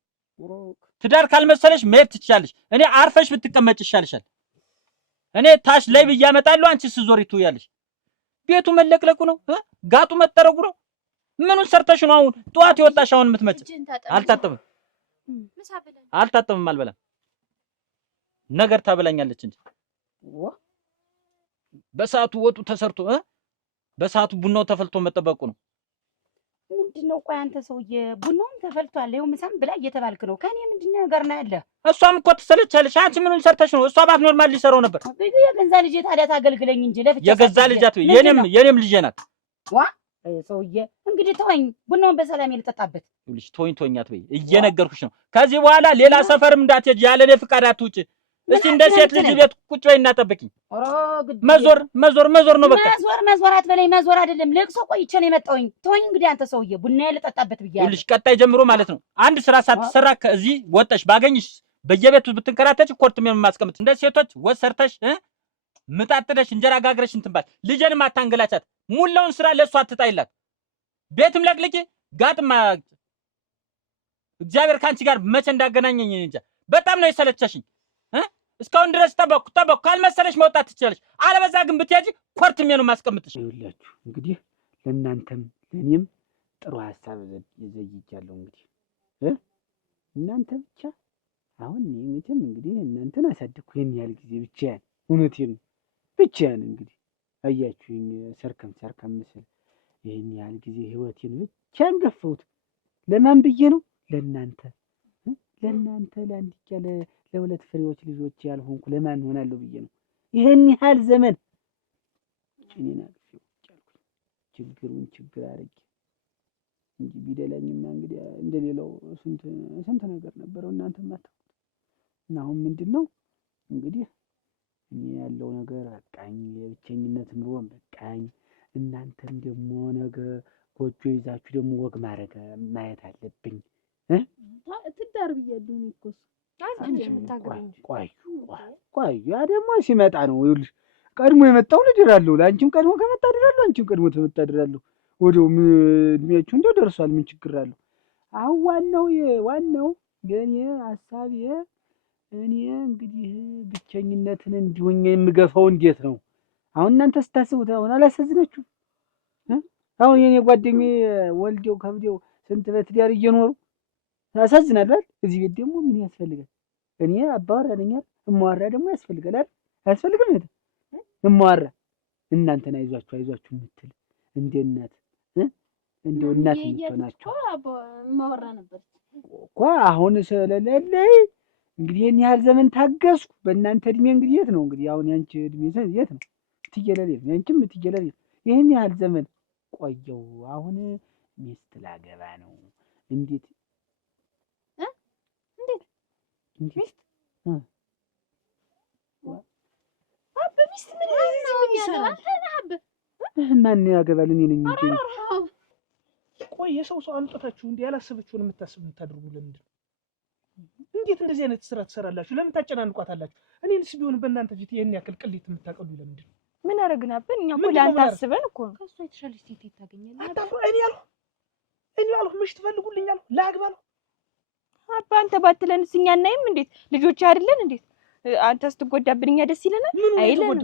ትዳር ካልመሰለሽ መሄድ ትችያለሽ። እኔ አርፈሽ ብትቀመጭ ይሻልሻል። እኔ ታች ላይ ብዬ አመጣለሁ፣ አንቺ ስትዞሪ ትውያለሽ። ቤቱ መለቅለቁ ነው ጋጡ መጠረጉ ነው። ምኑን ሰርተሽ ነው አሁን ጧት የወጣሽ አሁን የምትመጭ? አልታጠብም አልበላም ነገር ታበላኛለች እንጂ በሰዓቱ ወጡ ተሰርቶ በሰዓቱ ቡናው ተፈልቶ መጠበቁ ነው። ምንድነው? ቆይ አንተ ሰውዬ ቡናውም ተፈልቷል ይኸው ምሳም ብላ እየተባልክ ነው። ከኔ ምንድነው ነገር ነው ያለ? እሷም እኮ ትሰለቻለሽ። አንቺ ምኑን ሰርተሽ ነው? እሷ ባት ኖርማል ሊሰራው ነበር። የገዛ ልጄ ታዲያ ታገልግለኝ እንጂ ለፍቻ የገዛ ልጃት የኔም ልጄ ናት። ሰውዬ እንግዲህ ተወኝ፣ ቡናውን በሰላም ልጠጣበት። ይኸውልሽ ተወኝ አትበይ፣ እየነገርኩሽ ነው። ከዚህ በኋላ ሌላ ሰፈርም እንዳትሄጂ፣ ያለ እኔ ፍቃድ አትውጪ። እስቲ እንደ ሴት ልጅ ቤት ቁጭ በይና ጠብቂኝ። መዞር ነው በቃ። መዞር አትበለኝ፣ መዞር አይደለም ልቅሶ ቆይቼ ነው የመጣሁኝ። ተወኝ እንግዲህ አንተ ሰውዬ፣ ቡናዬን ልጠጣበት ብያለሁ። ይኸውልሽ ቀጣይ ጀምሮ ማለት ነው አንድ ስራ ሳትሰራ ከዚህ ወጣሽ ባገኝሽ በየቤቱ ብትንከራተች ኮርት ምን ማስቀምጥ እንደ ሴቶች ወሰርተሽ ምጣጥደሽ እንጀራ ጋግረሽ እንትን ባል ልጄንም አታንገላቻት። ሙላውን ስራ ለሷ አትጣይላት። ቤትም ለቅልቂ ጋጥማ እግዚአብሔር ካንቺ ጋር መቼ እንዳገናኘኝ እንጃ። በጣም ነው የሰለቸሽኝ። እስካሁን ድረስ ጠበቅኩ ካልመሰለሽ መውጣት ትችላለሽ። አለበዛ ግን ብትያጂ ኮርትም ነው ማስቀምጥሽ። ይኸውላችሁ እንግዲህ ለእናንተም ለእኔም ጥሩ ሀሳብ ይዘይጃለሁ። እንግዲህ እናንተ ብቻ አሁን መቼም እንግዲህ እናንተን አሳድኩ ይሄን ያህል ጊዜ ብቻዬን እውነቴን ብቻዬን እንግዲህ አያችሁኝ ሰርከም ምስል ይሄን ያህል ጊዜ ህይወቴን ብቻዬን ገፈሁት። ለማን ብዬ ነው? ለእናንተ ለአንድ ያለ ለሁለት ፍሬዎች ልጆች ያልሆንኩ ለማን ሆናለሁ ብዬ ነው ይሄን ያህል ዘመን እኔና ችግር አድርጌ እንጂ ቢደላኝማ እንግዲህ እንደሌላው ስንት ነገር ነበረው እናንተ ማታውቁት። እና አሁን ምንድነው እንግዲህ እኔ ያለው ነገር በቃኝ፣ የብቸኝነት ኑሮን በቃኝ። እናንተም ደግሞ ነገ ጎጆ ይዛችሁ ደግሞ ወግ ማየት አለብኝ። ትዳር ብያለሁ እኔ እኮ ቆይ ያ ደግሞ ሲመጣ ነው። ይኸውልሽ ቀድሞ የመጣው እድራለሁ፣ ለአንቺም ቀድሞ ከመጣ እድራለሁ፣ አንቺም ቀድሞ ተመጣ እድራለሁ። ወዲያው እድሜያችሁ እንደው ደርሷል፣ ምን ችግር አለው? አሁን ዋናው የኔ ሀሳቤ እኔ እንግዲህ ብቸኝነትን እንዲሁኝ የምገፋው እንዴት ነው? አሁን እናንተ ስታስቡት አሁን አላሳዝናችሁ? አሁን የኔ ጓደኛዬ ወልዴው ከብዴው ስንት በትዳር እየኖሩ ያሳዝናል አይደል? እዚህ ቤት ደግሞ ምን ያስፈልጋል? እኔ አባወራ ነኝ አይደል? እማወራ ደግሞ ያስፈልጋል አይደል? አያስፈልግም አይደል? እማወራ እናንተን አይዟችሁ የምትል እንደ እናት እንደው እናት የምትሆናችሁ እማወራ ነበር እኮ አሁን ስለሌለኝ እንግዲህ ይሄን ያህል ዘመን ታገስኩ። በእናንተ እድሜ እንግዲህ የት ነው እንግዲህ አሁን ያንቺ እድሜ የት ነው? ትየለሌ ያንቺም ትየለሌ ይሄን ያህል ዘመን ቆየው። አሁን ሚስት ላገባ ነው። እንዴት ሚስት ሚስት ምን ይሰራል? ማን ያገባል? እኔ ነኝ እንጂ። ቆይ የሰው አምጥታችሁ እንዲህ ያላሰበችውን የምታደርጉ ለምንድን ነው? እንዴት እንደዚህ አይነት ስራ ትሰራላችሁ? ለምን ታጨናንቋታላችሁ? እኔንስ ቢሆን በእናንተ ፊት ይሄን ያክል ቅሌት የምታቀሉ ለምንድን ነው? ምን አረግናብን? እኛ እኮ ለአንተ አስበን እኮ ነው። ከእሷ የተሻለች ሴት ታገኛለህ? አታፍሩ። እኔ ያልሁ ምሽት ፈልጉልኛል ላግባ ነው። አባ አንተ ባትለንስ እኛ እናይም እንዴት ልጆች አይደለን እንዴት? አንተ ስትጎዳብን እኛ ደስ ይለናል አይለን?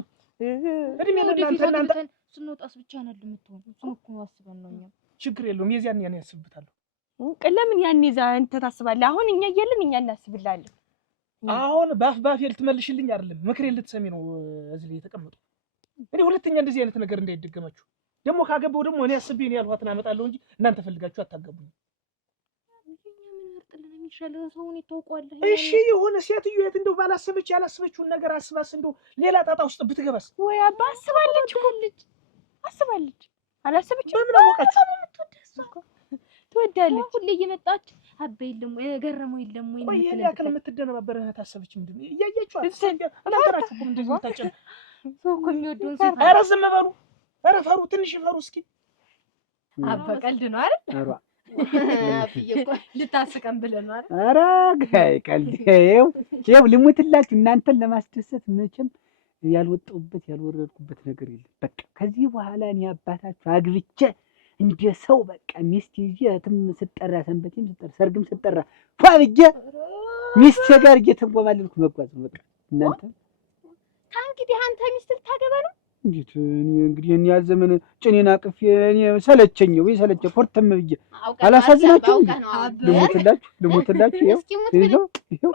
እድሜ ለእናንተ ስንወጣስ ብቻ ነው የምትሆን። እሱን እኮ አስበን ነው እኛ። ችግር የለውም የዚያን ያኔ ያስብታለሁ። ለምን ያኔ እዛ አንተ ታስባለህ? አሁን እኛ እያለን እኛ እናስብልሃለን። አሁን ባፌ ልትመልሽልኝ አይደለም ምክሬን ልትሰሚ ነው እዚህ ላይ የተቀመጡ። እኔ ሁለተኛ እንደዚህ አይነት ነገር እንዳይደገማችሁ ደግሞ ካገባው ደግሞ እኔ አስቤ ነው ያልኋትን አመጣለሁ እንጂ እናንተ ፈልጋችሁ አታገቡኝ። ይሻል ሰውን ይተውቋል። እሺ የሆነ ሴትዮ የት እንደው ባላሰበች ያላሰበችውን ነገር አስባስ እንደው ሌላ ጣጣ ውስጥ ብትገባስ? ወይ አባ አስባለች እኮ ልጅ አስባለች። አላሰበችም። በምን አወቃችሁ? ትወዳለች። ሁሌ እየመጣች አባ የለም ወይ ገረመው የለም ወይ ቆይ የኔ ያክል የምትደነባበረ ታሰበች ምንድን ነው? እያያችኋት እናንተራችሁ እኮ እንደዚህ የምታጨነ ሰው እኮ የሚወደውን ሴት ኧረ ዝም በሉ። ኧረ ፈሩ፣ ትንሽ ፈሩ እስኪ። አባ ቀልድ ነው አይደል? ኧረ አብዬ እኮ ልታስቀን ብለህ ነው አይደል? ኧረ ጋይ ቀልድ ይኸው ልሙትላችሁ። እናንተን ለማስደሰት መቼም ያልወጣሁበት ያልወረድኩበት ነገር የለም። በቃ ከዚህ በኋላ እኔ አባታችሁ አግብቼ እንደ ሰው በቃ ሚስት ይዤ እህትም ስጠራ ሰንበቴም ስጠራ ሰርግም ስጠራ ፏ ብዬ ሚስቴ ጋር እየተንጎማለልኩ መጓዝ ነው በቃ። እናንተ ከእንግዲህ አንተ ሚስት ልታገባ ነው? እንዴት እንግዲህ እኔ ያ ዘመን ጭኔን አቅፌ እኔ ሰለቸኝ ወይ ሰለቸ ፖርተም ብዬ አላሳዝናችሁም? ልሙትላችሁ ይኸው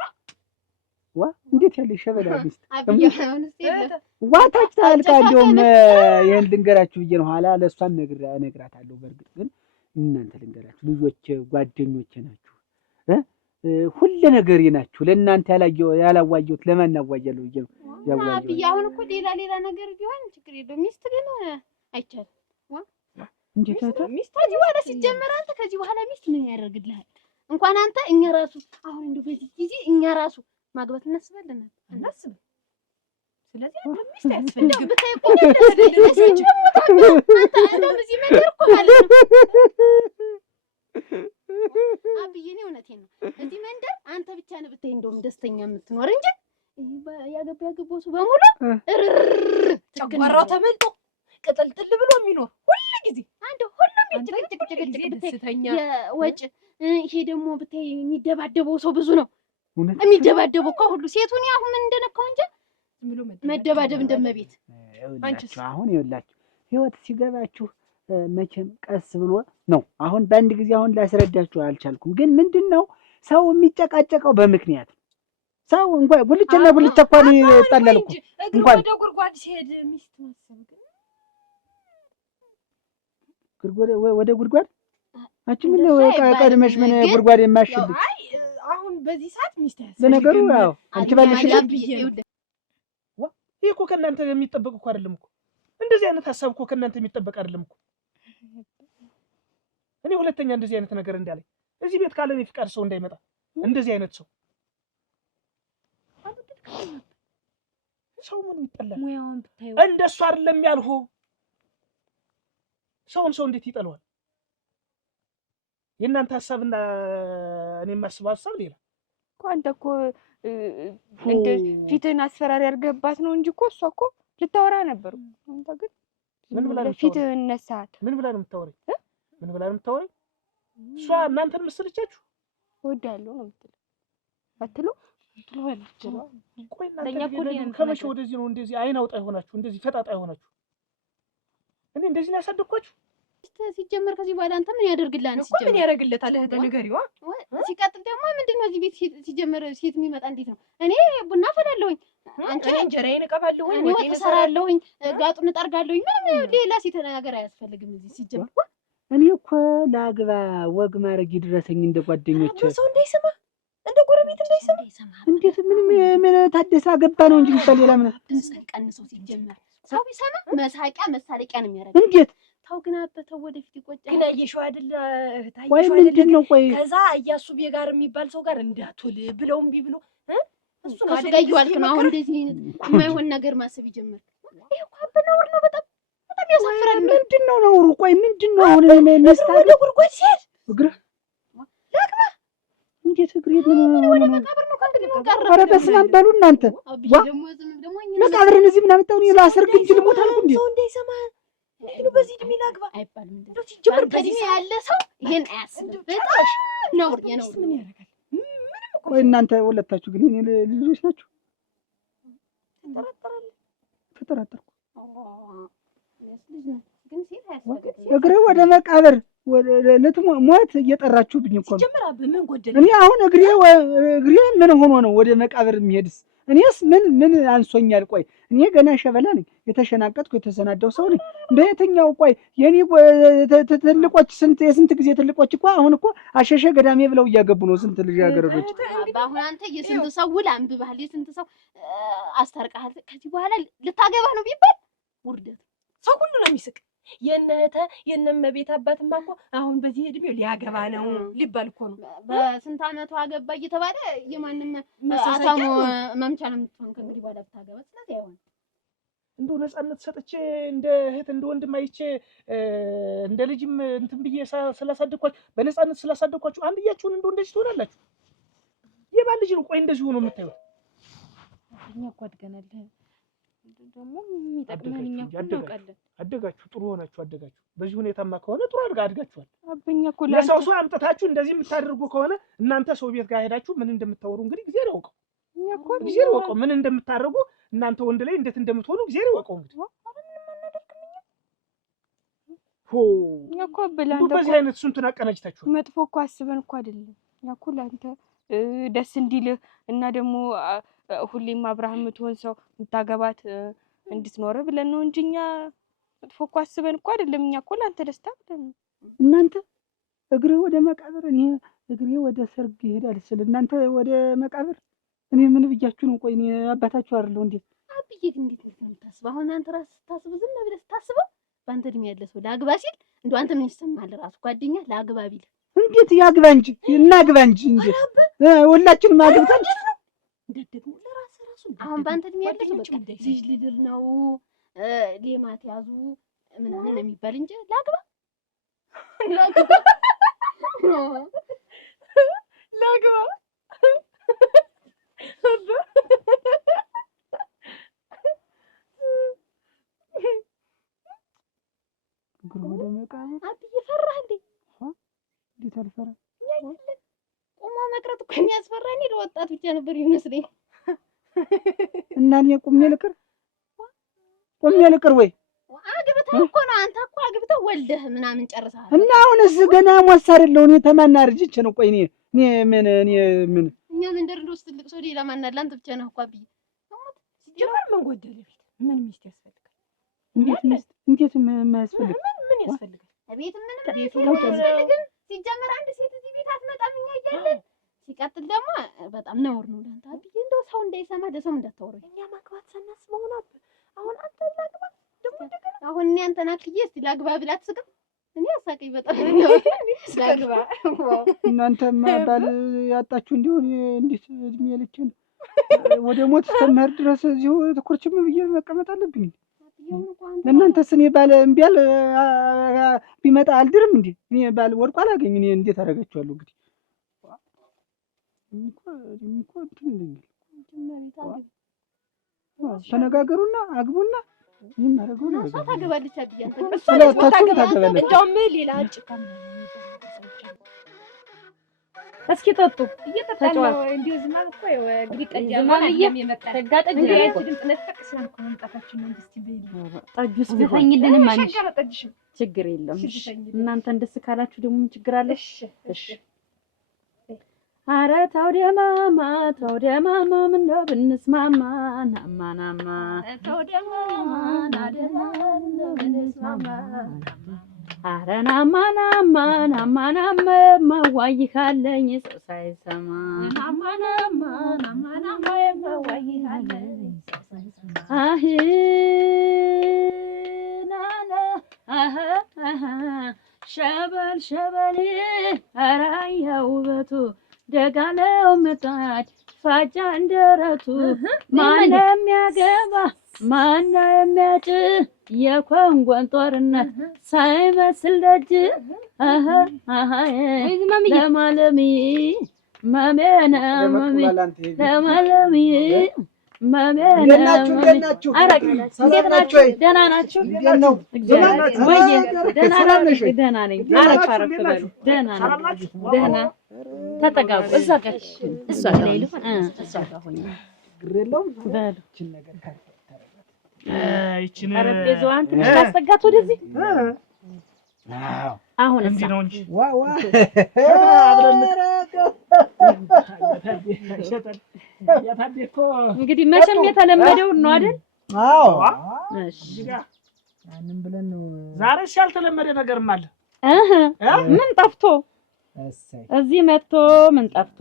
ዋ እንዴት ያለ ሸበላ ሚስት ዋታች ታልቃ። እንደውም ይሄን ልንገራችሁ ብዬ ነው። ኋላ ለእሷም እነግራታለሁ። በእርግጥ ግን እናንተ ልንገራችሁ፣ ልጆቼ ጓደኞቼ ናችሁ፣ ሁሉ ነገሬ ናችሁ። ለእናንተ ያላዋየሁት ለማን አዋያለሁ ብዬ ነው ያዋየሁት። አብዬ አሁን እኮ ሌላ ነገር ቢሆን ችግር የለውም። ሚስት ግን አይቻልም። እንዴት ሚስት ከዚህ በኋላ ሲጀመር አንተ ከዚህ በኋላ ሚስት ምን ያደርግልሃል? እንኳን አንተ እኛ ራሱ አሁን እንደው በዚህ ጊዜ እኛ ራሱ ማግባት እናስባለን አናስብም። ስለዚህ አንተ ሚስት ያስፈልግም ብታይ እኮ እንደውም እዚህ መንደር እኮ ማለት ነው አብዬ፣ እኔ እውነቴን ነው። እዚህ መንደር አንተ ብቻ ነህ ብታይ እንደውም ደስተኛ የምትኖር እንጂ ያገባው ሰው በሙሉ ጨጓራው ተመልጦ ቅጥልጥል ብሎ የሚኖር ሁሉ ጊዜ አንተ ሁሉም ይጭቅጭቅ ደስተኛ የወጭ ይሄ ደግሞ ብታይ የሚደባደበው ሰው ብዙ ነው። የሚደባደበው እኮ ሁሉ ሴቱን አሁን ምን እንደነካው እንጂ መደባደብ እንደመቤት። አንቺስ አሁን ይኸውላችሁ ህይወት ሲገባችሁ መቼም ቀስ ብሎ ነው። አሁን በአንድ ጊዜ አሁን ላስረዳችሁ አልቻልኩም። ግን ምንድነው ሰው የሚጨቃጨቀው በምክንያት ሰው እንኳን ጉልቻና ጉልቻ እንኳን ይጣላል እኮ እንኳን ወደ ጉድጓድ ሲሄድ ሚስት ማሰብ ወደ ጉድጓድ አንቺ ምን ነው ቀድመሽ ምን ጉድጓድ የማሽልኝ? አሁን በዚህ ሰዓት ሚስት ያሰ በነገሩ ያው አንቺ ባለሽ ይሄ እኮ ከእናንተ የሚጠበቅ እኮ አይደለም እኮ። እንደዚህ አይነት ሐሳብ እኮ ከእናንተ የሚጠበቅ አይደለም እኮ። እኔ ሁለተኛ እንደዚህ አይነት ነገር እንዳለኝ እዚህ ቤት ካለ ፍቃድ ሰው እንዳይመጣ እንደዚህ አይነት ሰው ምኑ ይጠላል? ሙያውን ብታዩ እንደሱ አይደለም ያልሁ። ሰው እንዴት ይጠላዋል? የእናንተ ሐሳብና እኔ የማስበው ሐሳብ ሌላ እኮ። አንተ እኮ እንደ ፊትህን አስፈራሪ አድርገህባት ነው እንጂ እኮ እሷ እኮ ልታወራ ነበር። አንተ ግን ምን ብላ ነው ፊትህን ነሳት? ምን ብላ ነው የምታወራኝ? ምን ብላ ነው የምታወራኝ? እሷ እናንተን መሰለቻችሁ? እወዳለሁ ነው የምትለው አትሉ ትሏለች። ቆይ እናንተ ከመቼ ወደዚህ ነው እንደዚህ አይን አውጣ ይሆናችሁ? እንደዚህ ፈጣጣ ይሆናችሁ? እኔ እንደዚህ ነው ያሳደግኳችሁ? ሲጀመር ከዚህ በኋላ አንተ ምን ያደርግልሃል? ሲጀመር ምን ያደርግለታል? እህተ ንገሪዋ። ሲቀጥል ደግሞ ምንድነው እዚህ ቤት ሲጀመር ሴት የሚመጣ እንዴት ነው? እኔ ቡና አፈላለሁኝ፣ አንቺ እንጀራዬን እቀባለሁኝ፣ ወጤን እሰራለሁኝ፣ ጋጡን እጠርጋለሁኝ። ምንም ሌላ ሴት ነገር አያስፈልግም እዚህ ሲጀመር። እኔ እኮ ላግባ ወግ ማድረግ ይድረሰኝ እንደ ጓደኞቼ ሰው እንዳይሰማ እንደ ጎረቤት እንዳይሰማ። እንዴት ምን ታደሰ አገባ ነው እንጂ ሌላ ምን ቀንሰው ሲጀመር ሰው ቢሰማ መሳቂያ መሳለቂያ ነው የሚያደርገው። እንዴት ታው ግን አበተው ወደፊት ይቆጫል። ግን አየሽው አይደል? ወይ ምንድነው? ቆይ ከዛ አያሱ ጋር የሚባል ሰው ጋር እንዳትውል ብለው እምቢ ብሎ እሱ ነው ጋር ይዋልክ ነው። አሁን እንደዚህ የማይሆን ነገር ማሰብ ይጀምር። ይሄ እኮ በነውር ነው። በጣም ያሳፍራል። ምንድነው ነውሩ? ቆይ ምንድነው አሁን መስታ ወደ ጉድጓድ ሲሄድ እግረ ላግባ እንዴት እግሬ ነው ወደ መቃብር ነው ከእንግዲህ ምን ቀረ? ኧረ በስመ አብ በሉ እናንተ። ደግሞ መቃብርን እዚህ ምን አመጣው? እኔ ላሰርግ እንጂ ልሞት አልኩ እንዴ? ሰው እንዳይሰማ ነው። በዚህ እድሜ ላግባ አይባልም። እንደው ሲጀምር በዚህ ያለ ሰው ይሄን አያስብም። በጣም ነውር የነውር ምን ያደርጋል? ቆይ እናንተ ሁለታችሁ ግን እኔ ልጆች ናችሁ? ተጠራጠርኩ። እግሬ ወደ መቃብር ልትሞት እየጠራችሁብኝ እኮ ነው። ሲጀምር በምን ጎደለ? እኔ አሁን እግሬ ምን ሆኖ ነው ወደ መቃብር የሚሄድስ? እኔስ ምን አንሶኛል? ቆይ እኔ ገና ሸበላ ነኝ፣ የተሸናቀጥኩ የተሰናደው ሰው ነኝ። በየትኛው ቆይ የኔ ትልቆች የስንት ጊዜ ትልቆች እኮ አሁን እኮ አሸሸ ገዳሜ ብለው እያገቡ ነው። ስንት ልጃገረዶች አሁን አንተ የስንት ሰው ውል አንብበሃል፣ የስንት ሰው አስታርቀሃል። ከዚህ በኋላ ልታገባ ነው ቢባል ውርደት። ሰው ሁሉ ነው የሚስቅ። የእነመቤት አባትማ እኮ አሁን በዚህ እድሜው ሊያገባ ነው ሊባል እኮ ነው። በስንት ዓመቱ አገባ እየተባለ የማንም አታሞ መምቻ ነው የምትሆን ከእንግዲህ በኋላ ብታገባ። ስለዚህ አይሆንም። እንደው ነፃነት ሰጥቼ እንደ እህት እንደ ወንድም አይቼ እንደ ልጅም እንትን ብዬ ስላሳደግኳችሁ በነፃነት ስላሳደግኳችሁ አንድያችሁን እንደው እንደዚህ ትሆናላችሁ። የማን ልጅ ነው ቆይ እንደዚህ ሆኖ የምታዩት? እኛ እኮ አድገናል። ደግሞ የሚጠቅመን እኛ እኮ እናውቃለን። አደጋችሁ፣ ጥሩ ሆናችሁ አደጋችሁ። በዚህ ሁኔታማ ከሆነ ጥሩ አድጋችኋል። አበኛ እኮ ለሰው ሰው አምጥታችሁ እንደዚህ የምታደርጉ ከሆነ እናንተ ሰው ቤት ጋር ሄዳችሁ ምን እንደምታወሩ እንግዲህ ጊዜ ያውቀው። እኛ እኮ ጊዜ ያውቀው ምን እንደምታደርጉ እናንተ ወንድ ላይ እንዴት እንደምትሆኑ ጊዜ ያውቀው። እንግዲህ እኛ እኮ ብላን በዚህ አይነት ስንቱን አቀናጅታችሁ መጥፎ እኮ አስበን እኮ አይደለም። እኛ እኮ ለአንተ ደስ እንዲልህ እና ደግሞ ሁሌም አብርሃም የምትሆን ሰው የምታገባት እንድትኖር ብለን ነው እንጂ እኛ መጥፎ እኮ አስበን እኮ አይደለም። እኛ እኮ ለአንተ ደስታ ብለን ነው። እናንተ እግሬ ወደ መቃብር እኔ እግሬ ወደ ሰርግ ይሄዳል ስል እናንተ ወደ መቃብር እኔ ምን ብያችሁ ነው? ቆይ እኔ አባታችሁ አይደለሁ እንዴ? አብዬ እንዴት ነው የምታስበው? አሁን አንተ ራስህ ስታስበው ዝም ብለህ ስታስበው በአንተ እድሜ ያለ ሰው ላግባ ሲል እንደው አንተ ምን ይሰማሃል? ራሱ ጓደኛ ላግባ ቢል እንዴት ያግባ እንጂ እናግባ እንጂ እንዴት ሁላችንም አግብተን እንደደግሞ ለራስ ራሱ አሁን በአንተ እድሜ ያለ ሰው በቃ ልጅ ልድር ነው ሌማት ያዙ ምናምን የሚባል እንጂ ላግባ ወደ መቃብር አብዬ ፈራህ እንዴ? እንዴት አልፈራ? ቁማ መቅረት እኮ የሚያስፈራ እኔ ለወጣት ብቻ ነበር ይመስለኝ። እና እኔ ቁሜ ልቅር ወይ? አግብተህ እኮ ነው አንተ እኮ አግብተህ ወልደህ ምናምን ጨርሰሃል። እና አሁንስ ገና ሞስ አይደለሁ እኔ ተማና አርጅቼ ነው። ቆይ እኔ ምን እኛ መንደር እንደው ትልቅ ሰው ሌላ ማን አለ? አንተ ብቻ ነህ እኮ አብዬ። ጀመር ምን ጎደለ? ቤት ምን ሚስት ያስፈልጋል? እንዴት የማያስፈልግ ምን ያስፈልጋል? ቤት ምንም አያስፈልግም። ሲጀመር አንድ ሴት እዚህ ቤት አትመጣም እኛ እያለን። ሲቀጥል ደግሞ በጣም ነውር ነው ለአንተ አብዬ። እንደው ሰው እንዳይሰማ ለሰው እንዳታወራኝ። እኛ ማግባት ሳናስበው ነው። አሁን አንተ ላግባ ደግሞ እንደገና አሁን እኔ አንተን አክዬ እስቲ ላግባ ብላ አትስቅም? እኔ አሳቀኝ በጣም ላግባ። እናንተማ ባል ያጣችሁ እንዲሆን እንዴት እድሜ ልኬን ወደ ሞት እስከምሄድ ድረስ እዚሁ ትኩርችም ብዬ መቀመጥ አለብኝ? ለእናንተስ እኔ ባል እምቢ አለ ቢመጣ አልድርም እንዴ? እኔ ባል ወድቆ አላገኝ እኔ እንዴት አደርጋችኋለሁ? እንግዲህ ተነጋገሩና አግቡና ምን ማረገው ነው? እሷ ታገባለች አብዬ። አንተ ሁለታችሁም ታገባለች። እንደውም ሌላ ጭቃም እስኪ ጠጡ እየተጣጣው እንዲሁ ዝማም እኮ እንግዲህ ቀጃማ የሚመጣ ተጋጠጅ ነው ድምጽ ነጥቅስ ነው መምጣታችን ነው። እስቲ በይ ጠጁስ ቢሆኝልን ማንሽ ጠጅሽ ችግር የለም። እናንተ እንደስ ካላችሁ ደግሞ ምን ችግር አለ? እሺ ኧረ ተው ደማማ ምነው ብንስማማ ናማናማ ተው ደማማ ምነው ብንስማማ ኧረ ናማናማ ማዋይካለኝ ሰው ሳይሰማ ናማናማ ማዋይካለኝ ሰው ሳይሰማ አህ ናና አህ ሸበል ኧረ የውበቱ ደጋለው መጣች ፋጃ እንደረቱ ማነው የሚያገባ ማነው የሚያጭ የኮንጎን ጦርነት ሳይመስል ደጅ ለማለሚ መሜነ ለማለሚ ተጠጋጉ። እዛ ጋር እሷ ላይ ልሆን እሷ ጋር ሆኜ በሉ ጠረጴዛዋን ትንሽ ታስጠጋት ወደዚህ አሁን እንዲህ ነው እንጂ ዋ እንግዲህ መቼም የተለመደውን ነው አይደል? አዎ እሺ ያንን ብለን ነው። ዛሬስ ያልተለመደ ነገርም አለ። ምን ጠፍቶ እሰይ እዚህ መጥቶ ምን ጠፍቶ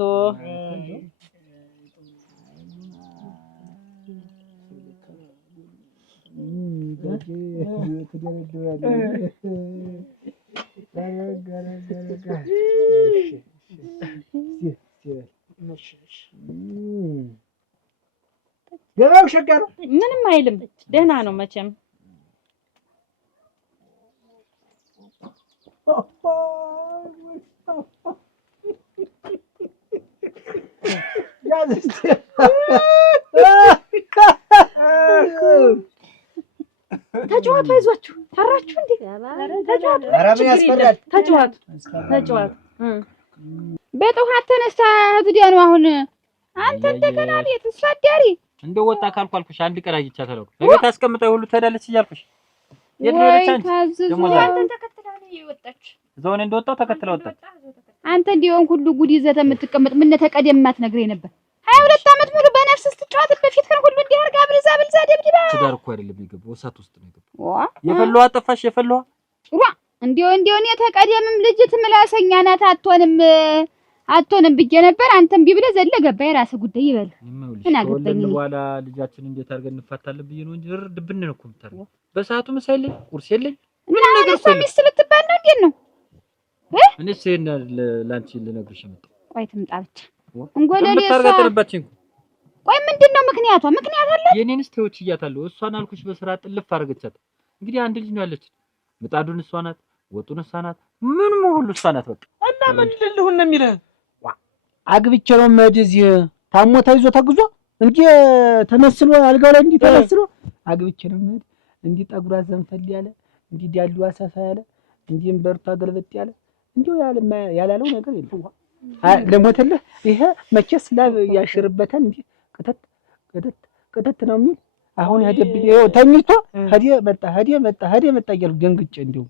ገበያው ሸጋ ነው። ምንም አይልም። ደህና ነው መቼም። ተጫዋቱ አይዟችሁ። ፈራችሁ እንዴ? ተጫዋቱ ተጫዋቱ በጠዋት ተነስታ እዚያ ነው አሁን። አንተ እንደገና ቤት እሷ አዳሪ እንደው ወጣ ካልኳልኩሽ አንድ ቀን አግኝቻታለሁ። ለቤት አስቀምጠው ሁሉ ትሄዳለች እያልኩሽ የድሮች አንቺ ደሞ አንተን ተከትላ ነው የወጣች። ዘውን እንደወጣው ተከትላ ወጣች። አንተ እንዲያውን ሁሉ ጉድ ይዘህ የምትቀመጥ ምን ተቀደማት ነግሬ ነበር። 22 ዓመት ሙሉ በነፍስ ስትጫወት በፊት ከን ሁሉ እንዲህ አርጋ ብልዛ ደብድባ። ትዳር እኮ አይደለም የገባው እሳት ውስጥ ነው የገባው። የፈለዋ ጠፋሽ የፈለዋ እንዲያው እኔ ተቀደምም ልጅ ትምላሰኛ ናት አትሆንም ብዬ ነበር። አንተም ቢብለ ዘለ ገባ የራስህ ጉዳይ ይበል። ምን አገባኝ በኋላ ልጃችን እንዴት አድርገን እንፋታለን ብዬ ነው እንጂ ድብን ነው እኮ የምታደርገው። በሰዓቱ ምሳ የለኝ ቁርስ የለኝ ምን ነገር እኮ ሚስት ልትባል ነው እንዴት ነው? እኔስ ይሄን ላንቺ ልነግርሽ መጣሁ። ቆይ ትምጣ ብቻ እንጎለሌ ተርጋተንባችን። ቆይ ምንድነው ምክንያቱ? ምክንያት አለ። የኔንስ ተውች እያታለሁ። እሷን አልኩሽ በስራ ጥልፍ አድርገቻት። እንግዲህ አንድ ልጅ ነው ያለች። ምጣዱን እሷ ናት፣ ወጡን እሷ ናት፣ ምንም ሁሉ እሷ ናት። በቃ እና ምን ልልሁን ነው የሚልህ? አግብቼ ነው መሄድ እዚህ ታሞ ተይዞ ተግዞ እንዴ ተመስሎ አልጋው ላይ እንዴ ተመስሎ አግብቼ ነው መሄድ እንዴ ጠጉሯ ዘንፈል ያለ እንዴ ዲያሉዋ ሰፋ ያለ እንዴ በርቷ ገልበጥ ያለ እንዴ ያላለው ነገር የለም። ለሞተልህ ይሄ መቼስ ላብ ያሽርበታል እንዴ ቅጥት ነው የሚል አሁን ሄደብኝ ይኸው ተኝቶ ሄደ መጣ እያልኩ ደንግጬ እንደው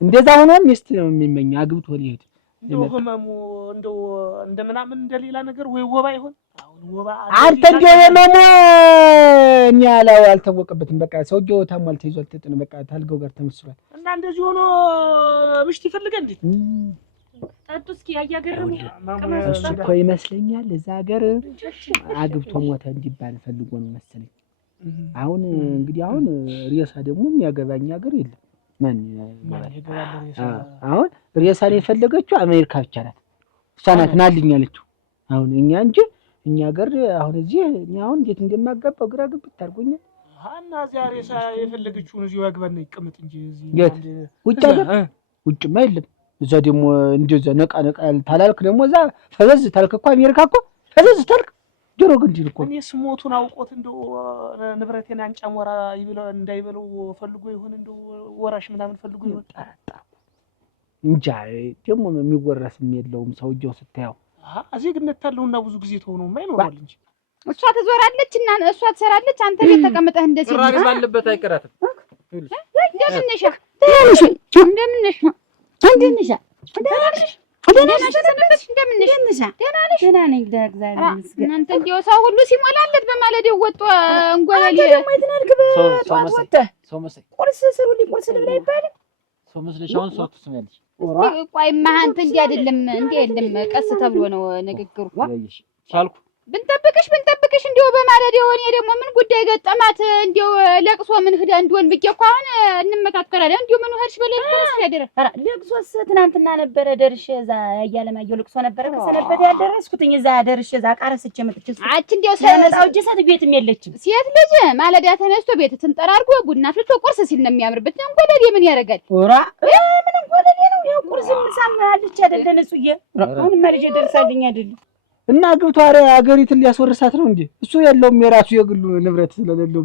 እንደዛ ሆኖ ሚስት ነው የሚመኝ አግብቶ ሊሄድ እንደው ህመሙ እንደው እንደምናምን እንደሌላ ነገር ወይ ወባ ይሆን? አሁን ወባ አንተ እንደው ህመሙ እኛ አልታወቀበትም። በቃ ሰውዬው ታሟል ተይዟል ተጥነ በቃ ታልገው ጋር ተመስሏል። እና እንደዚህ ሆኖ ምሽት ይፈልጋል እንዴ? ጠጡ እስኪ ያያገረሙ እሱ እኮ ይመስለኛል እዛ ሀገር አግብቶ ሞተ እንዲባል ፈልጎ ነው መሰለኝ። አሁን እንግዲህ አሁን ሬሳ ደግሞ የሚያገባኝ ሀገር የለም። ማን ይገባል ሬሳ? አሁን ሬሳን የፈለገችው አሜሪካ ብቻ ናት። እሷ ናት ናልኝ አለችው። አሁን እኛ እንጂ እኛ ሀገር አሁን እዚህ እኛ አሁን እንዴት እንደማጋባው ግራ ግብት አድርጎኛል። እና እዚያ ሬሳ የፈለገችውን እዚሁ ያግባና ይቀመጥ እንጂ እዚህ ውጭ ሀገር ውጭማ የለም። እዛ ደግሞ እንደዛ ነቃ ታላልክ ደግሞ እዛ ፈዘዝ ታልክ እኮ አሜሪካ እኮ ፈዘዝ ታልክ ጆሮ ግንድል እኮ እኔስ ሞቱን አውቆት እንደው ንብረቴን አንጫሞራ ይብለው እንዳይበለው ፈልጎ ይሆን እንደው ወራሽ ምናምን ፈልጎ ይሆን እንጃ። ደግሞ የሚወራስም የለውም ሰውየው ስታየው ዜግነት ታለውና ብዙ ጊዜ ተሆነውማ ይኖራል እንጂ እሷ ትዞራለች እና እሷ ትሰራለች። አንተ ቤት ተቀምጠህ እንደዚህ ራግ ባለበት አይቀራትም። እንደምንሽ እናንተ እንዲያው ሰው ሁሉ ሲሞላለት በማለዳው ወጥቶ እንጎለሌ ቁርስ ስሩልኝ ቁርስ ልብላ ይባላል። ሰው መስለሽ አሁን ሰው ትስሚያለሽ። ቆይማ አንተ እንዲህ አይደለም እንዲህ የለም ቀስ ተብሎ ነው ንግግሩ። ቻልኩ ብንጠብቅሽ እንዲያው በማለዳው እኔ ደግሞ ምን ጉዳይ ገጠማት እንዲያው ለቅሶ ምን ሄዳ እንደሆን ብዬሽ እኮ አሁን እንመካከራለን። እንዲያው ምን ሄድሽ በለኝ ትንሽ ያደረ ለቅሶስ ትናንትና ነበረ ደርሼ እዛ ያያለማየሁ ለቅሶ ነበረ ከሰነበት ያደረስኩትኝ እዛ ደርሼ እዛ ቃረስቼ መጥቼ አች እንዲያው ሰነጣው ጀሰት ቤትም የለችም። ሴት ልጅ ማለዳ ተነስቶ ቤት ትንጠራርጎ ቡና ፍልቶ ቁርስ ሲል ነው የሚያምርበት። እንጎለሌ ምን ያደርጋል? ምን እንጎለሌ ነው ይኸው ቁርስ ምሳም አለች አይደለ ንጹዬ አሁን መልጄ ደርሳልኝ አይደለ እና ግብቷ አገሪቱን ሊያስወርሳት ነው እንዴ? እሱ ያለውም የራሱ የግሉ ንብረት ስለሌለው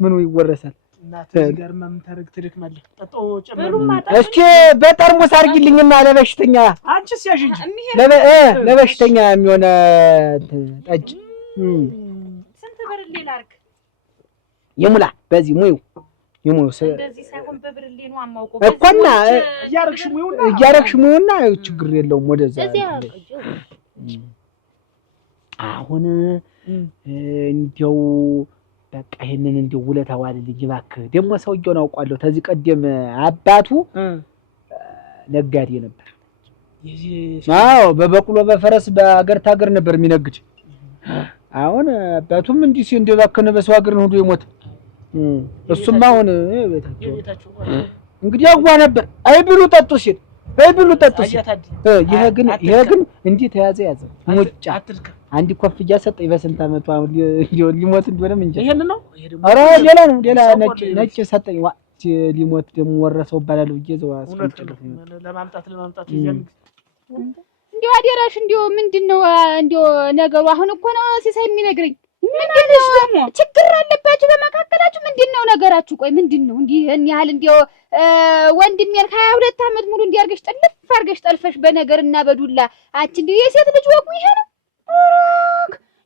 ምኑ ይወረሳል? እናት ጋር ማምታረግ ትደክማለህ። ጠጣው ጨምሩ። እስኪ በጠርሙስ አድርጊልኝና ለበሽተኛ አንቺስ ያዥ እንጂ ለበሽተኛ የሚሆነ ጠጅ ስንት ብር ላድርግ? ይሙላ በዚህ ሙዩ እንደዚህ ሳይሆን በብርሌ ነው አማውቀው እኮና እያረግሽ ሙዩና ችግር የለውም። ወደዛ አሁን እንዲያው በቃ ይሄንን እንዲያው ውለታ ዋልልኝ እባክህ። ደግሞ ሰውዬውን አውቃለሁ። ከዚህ ቀደም አባቱ ነጋዴ ነበር። አዎ በበቅሎ በፈረስ በአገር ታገር ነበር የሚነግድ። አሁን አባቱም እንዲህ እንደባከነ በሰው ሀገር ነው ሄዶ የሞተ። እሱም አሁን ቤታቸው እንግዲህ አጓ ነበር። አይ ብሉ ጠጡ ሲል ይሄ ግን እንዲህ ተያዘ ያዘ ሙጫ አንድ ኮፍያ ሰጠኝ። በስንት አመቱ አሁን ሊሞት እንደሆነም እንጂ ይሄን ነው። ኧረ ሌላ ነው ሌላ ነጭ ሰጠኝ። ሊሞት ደግሞ ወረሰው ይባላል ብዬ ዘው አስቀምጬለት ለማምጣት እንዲያው አደራሽ እንዲያው ምንድነው እንዲያው ነገሩ? አሁን እኮ ነው ሲሳይ የሚነግረኝ። ምንድነው ደግሞ ችግር አለባችሁ በመካከላችሁ? ምንድነው ነገራችሁ? ቆይ ምንድነው እንዲህ ያህል እንዲያው ወንድሜን 22 አመት ሙሉ እንዲያርገሽ ጥልፍ አርገሽ ጠልፈሽ በነገርና በዱላ አንቺ እንዲህ የሴት ልጅ ወጉ ይሄ ነው።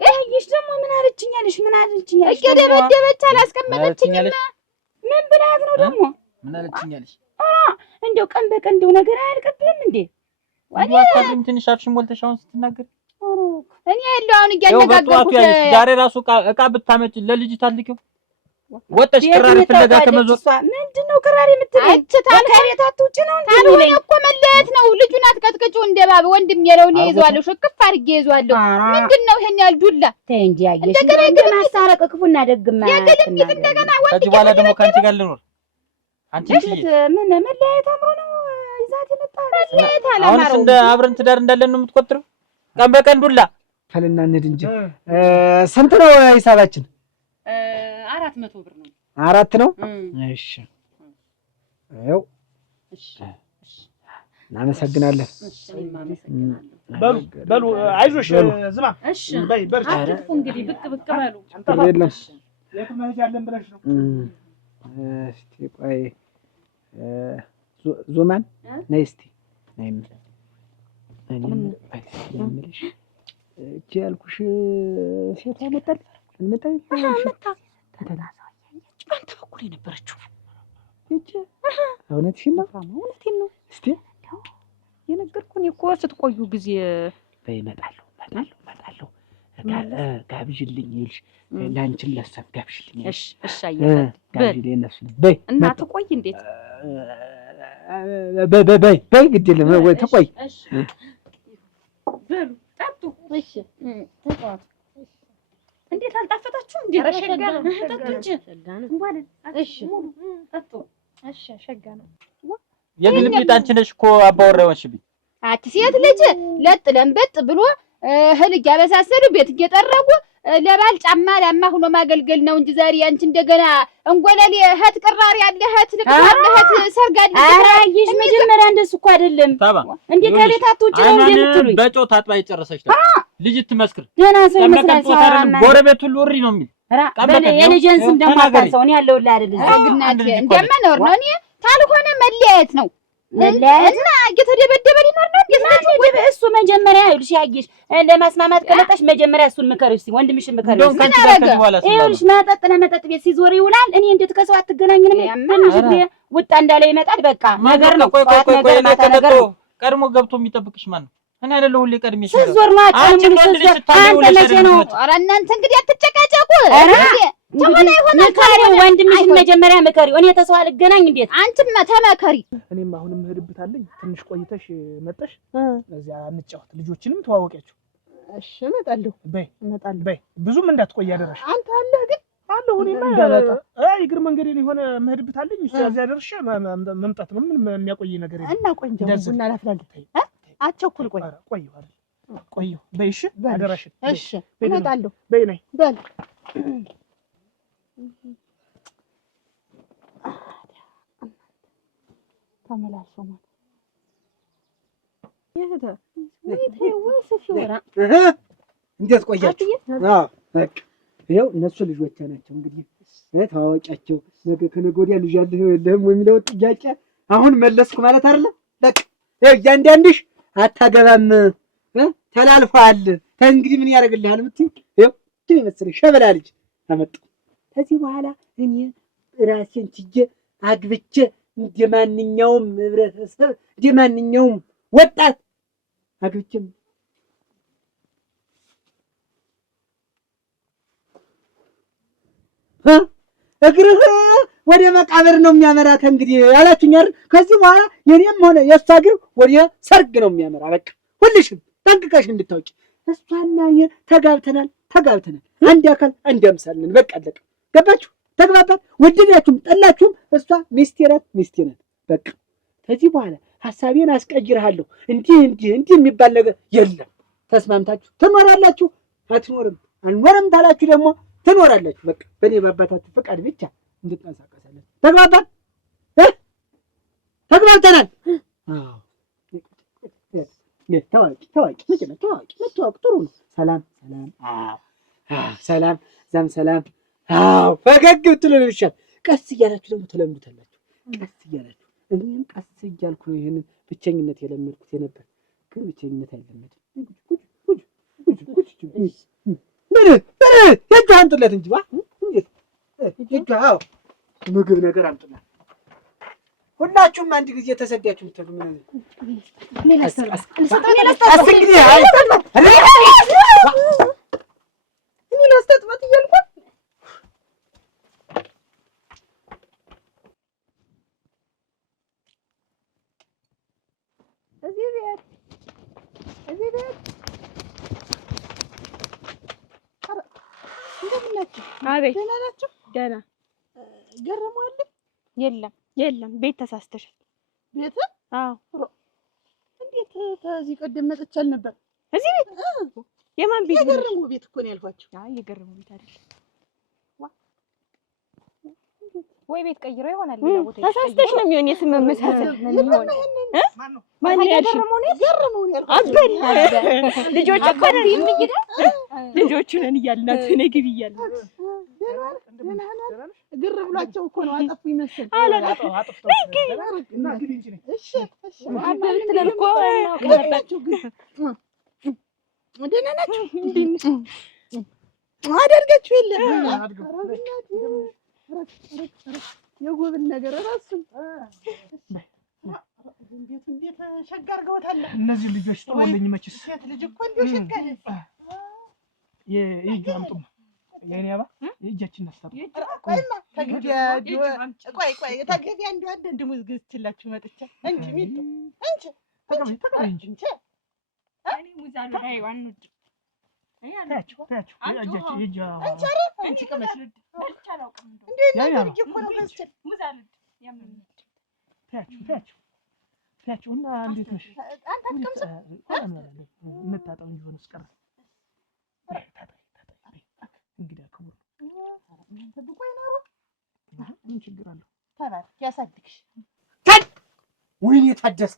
ይሄሽ ደግሞ ምን አለችኛለሽ? እየደበደበች አላስቀመጠችኝም። ምን ብላት ነው ደግሞ? ምን አለችኛለሽ? እንደው ቀን በቀን እንደው ነገር አያልቅብህም እንዴ? ወዲያውኑ ትንሽ አፍሽን ሞልተሽ አሁን ስትናገር እኔ ያለው አሁን እያነጋገርኩት ዛሬ ራሱ እቃ ብታመጭ ለልጅ ታልኪው ወጣሽ ቅራሪ ፍለጋ ከመዞር ምንድነው ቅራሪ የምትለኝ? ከቤት አትውጪ ነው እንዴ? ካልሆነ እኮ መለየት ነው። ልጁን አትቀጥቅጪው እንደ ባብ ወንድም የለውን ይዘዋለሁ፣ ሽክፍ አድርጌ ይዘዋለሁ። ምንድነው ይሄን ያህል ዱላ? ተይ እንጂ ያየሽ እንደገና ማስታረቅ ክፉና ደግማ የግልምት እንደገና ወንድ ከዚህ በኋላ ደግሞ ካንቺ ጋር ልኖር አንቺ ምን መለያየት አምሮ ነው ይዛት የመጣ መለየት አሁን አላማረው። እንደ አብረን ትዳር እንዳለን ነው የምትቆጥረው? ቀን በቀን ዱላ ፈልና እንሂድ እንጂ ስንት ነው ሂሳባችን? 400 ብር ነው። 4 ነው። እሺ ይኸው እናመሰግናለን። በሉ አይዞሽ ዝማ። እሺ በይ በርቺ። አጥፉ እንግዲህ ብቅ በሉ። የለም የት መሄጃለን ብለሽ ነው? እስቲ ቆይ ዞማን ነይ እስቲ ነይ እምልሽ እቺ ያልኩሽ ሴቷ መጣል በአንተ በኩል የነበረችው እቺ እውነትሽን ነው? እውነቴን ነው። እስቲ የነገርኩህን እኮ ስትቆዩ ጊዜ በይ እመጣለሁ ጋብዥልኝ ይልሽ ላንቺን ለሰብ ጋብዥልኝ። እሺ አየህ ጋብዥልኝ እነሱ በይ እና ትቆይ እንዴት በይ ግድ የለም ወይ ተቆይ። እሺ በሉ ጠጡ። እሺ ተጫወቱ። እንዴት አልጣፈጣችሁም? እንዴት ሸጋ ነው። ጠጡ እንጂ እንኳን እሺ ጠጡ። እሺ ሸጋ ነው። የግልምጥ አንቺ ነሽ እኮ አባወራ ሆንሽብኝ። ሴት ልጅ ለጥ ለምበጥ ብሎ እህል እያበሳሰሉ ቤት እየጠረጉ ለባል ጫማ ላማ ሆኖ ማገልገል ነው እንጂ ዛሬ አንቺ እንደገና እንጎለሌ እህት ቅራሪ ያለ እህት ልቅራለ እህት ሰርጋለ። ኧረ አየሽ መጀመሪያ እንደሱ እኮ አይደለም እንዴ ከቤት አትውጪ ነው እንዴ የምትሉኝ? በጨው ታጥባ የጨረሰች ነው ልጅ ትመስክር። ደህና ሰው ይመስላል። ጎረቤት ሁሉ እሪ ነው የሚል የልጄን ስም ደግሞ አታንሳው። እኔ ያለሁልህ አይደል? ግናቴ እንደመኖር ነው። እኔ ካልሆነ መለያየት ነው እና እየተደበደበ ሊኖር ነው። እንዴት ነው እሱ መጀመሪያ ይኸውልሽ ያየሽ ለማስማማት ከመጣሽ መጀመሪያ እሱን ምከሪው እስኪ ወንድምሽን ምከሪው። ይኸውልሽ መጠጥ ለመጠጥ ቤት ሲዞር ይውላል። እኔ እንዴት ከሰው አትገናኝንም? ትንሽ ጊዜ ውጣ እንዳለ ይመጣል። በቃ ነገር ነው። ነገር ማታ ነገር ነው። ቀድሞ ገብቶ የሚጠብቅሽ ማን ነው? እኔ አይደለሁ ሁሌ ቀድሜ ሲዞር ነው። አንተ መቼ ነው? ኧረ እናንተ እንግዲህ አትጨቃጨቁ። ምከሪው ወንድምሽን መጀመሪያ ምከሪው። እኔ ተሰው አልገናኝ እንዴት? አንቺማ ተመከሪ። እኔም አሁን የምሄድበት አለኝ። ትንሽ ቆይተሽ መጣሽ እዚያ እንጫወት። ልጆችንም ተዋወቂያቸው። እሺ እመጣለሁ። በይ ብዙም እንዳትቆይ አደረሽ። አንተ አለህ ግን አለሁ። እኔማ እግር መንገዴን የሆነ የምሄድበት አለኝ። እዚያ ደርሼ መምጣት ነው። ምንም የሚያቆይ ነገር የለም። እና ቆይ እንጂ ቡና ላፍላለሁ። አትቸኩል። ቆይ በይ እሺ፣ አደራሽን። እሺ እመጣለሁ። በይ ነይ በል ተመላልሶ ማለት እንዴት ቆያችሁ? በቃ ይኸው እነሱ ልጆቼ ናቸው። እንግዲህ ታዋቂያቸው ነገ ከነገ ወዲያ ልጅ ያለህ የለህም የሚለው ጥያቄ አሁን መለስኩ ማለት አይደለ? በቃ ይኸው እያንዳንድሽ አታገባም ተላልፈዋል። እንግዲህ ምን ያደርግልሃል የምትይው ይኸው ይመስልሽ ሸበላ ልጅ አመጣሁ። ከዚህ በኋላ እኔ ራሴን ችዬ አግብቼ እንደማንኛውም ህብረተሰብ እንደማንኛውም ወጣት አግብቼም እግርህ ወደ መቃብር ነው የሚያመራት። እንግዲህ ያላችሁኝ አይደል? ከዚህ በኋላ የኔም ሆነ የእሷ እግር ወደ ሰርግ ነው የሚያመራ። በቃ ሁልሽም ጠንቅቀሽ እንድታውቂ እሷና እኔ ተጋብተናል። አንድ አካል አንድ አምሳል ነን። በቃ አለቀ። ገባችሁ? ተግባባን? ወደዳችሁም ጠላችሁም እሷ ሚስቴ ናት። በቃ ከዚህ በኋላ ሐሳቤን አስቀይርሃለሁ። እንዲህ የሚባል ነገር የለም። ተስማምታችሁ ትኖራላችሁ። አልኖርም ታላችሁ ደግሞ ትኖራላችሁ። በቃ በእኔ በአባታችሁ ፈቃድ ብቻ እንድትንቀሳቀሳለን። ተግባባን? ተግባብተናል? አዎ። ታዋቂ መታወቅ ጥሩ ነው። ሰላም። ሰላም፣ እዛም ሰላም። አዎ፣ ፈገግ ብትሉ ነው ይሻል። ቀስ እያላችሁ ደግሞ ተለምዱታላችሁ። ቀስ እያላችሁ እኔም ቀስ እያልኩ ነው ይሄንን ብቸኝነት የለመድኩት የነበር፣ ግን ብቸኝነት አይለመድም። ሄጄ አምጡለት እንጂ ምግብ ነገር አምጡለት። ሁላችሁም አንድ ጊዜ ተሰዳችሁ ምትሉ ምን ላስጠጥበት እያልኳት እዚህ ቤት እንደምን ናችሁ? አቤት። ደህና ናችሁ? ደህና። ገረመዋል? የለም ቤት ተሳስተሻል። ቤት? አዎ። እንዴት ከዚህ ቀደም መጥቼ አልነበር? እዚህ ቤት? የማን ቤት? የገረመው ቤት እኮ ነው ያልኳችሁ። አይ የገረመው ቤት አይደለም። ወይ ቤት ቀይሮ ይሆናል። ሌላ ቦታ ተሳስተሽ ነው የሚሆን። የስም መመሳሰል ነው የሚሆን። ማን ያልሽ? ገረመው ነው ያልኳችሁ። አበል ልጆች እኮ ነን እንግዲህ ልጆቹ ነን እያልናት እኔ ግቢ እያልናት ግር ብሏቸው እኮ ነው። አጠፉ ይመስል እና ግቢ እንጂ ነኝ። እሺ ትለን እኮ ደህና ናችሁ? አደርጋችሁ የለም የጎብል ነገር እራሱን እንዴት ሸጋ አድርገውታል። እነዚህ ልጆች ጥሩልኝ። መችስ ሴት ልጅ እኮ እንዲሁ ሸጋ የእጁ አምጡማ የኔ አባ የእጃችን ናስታጡ። ቆይማ ተግቢያ ቆይ ተግቢያ አንድ ሙዝ ገዝቼላችሁ መጥቼ እንጂ ሚጡ እንጂ ተቀበይ እንጂ እኔ ሙዝ አሉ ላይ ዋንድ ታያችሁ የእጃ አንቺ ቀመሽ ልጅ አላውቅም እንዴ ነገር እኮ ነው ገዝቼ ሙዝ አሉ ያምን ታያችሁ እና እንዴት ነሽ? አንተ አትቀምስ እንታጠው እንጂ ሆነስ ቀረ። እንግዲህ ክቡር ተብቆይ ነው ምን ችግር አለው? ተባረክ ያሳድግሽ። ወይኔ ታደሰ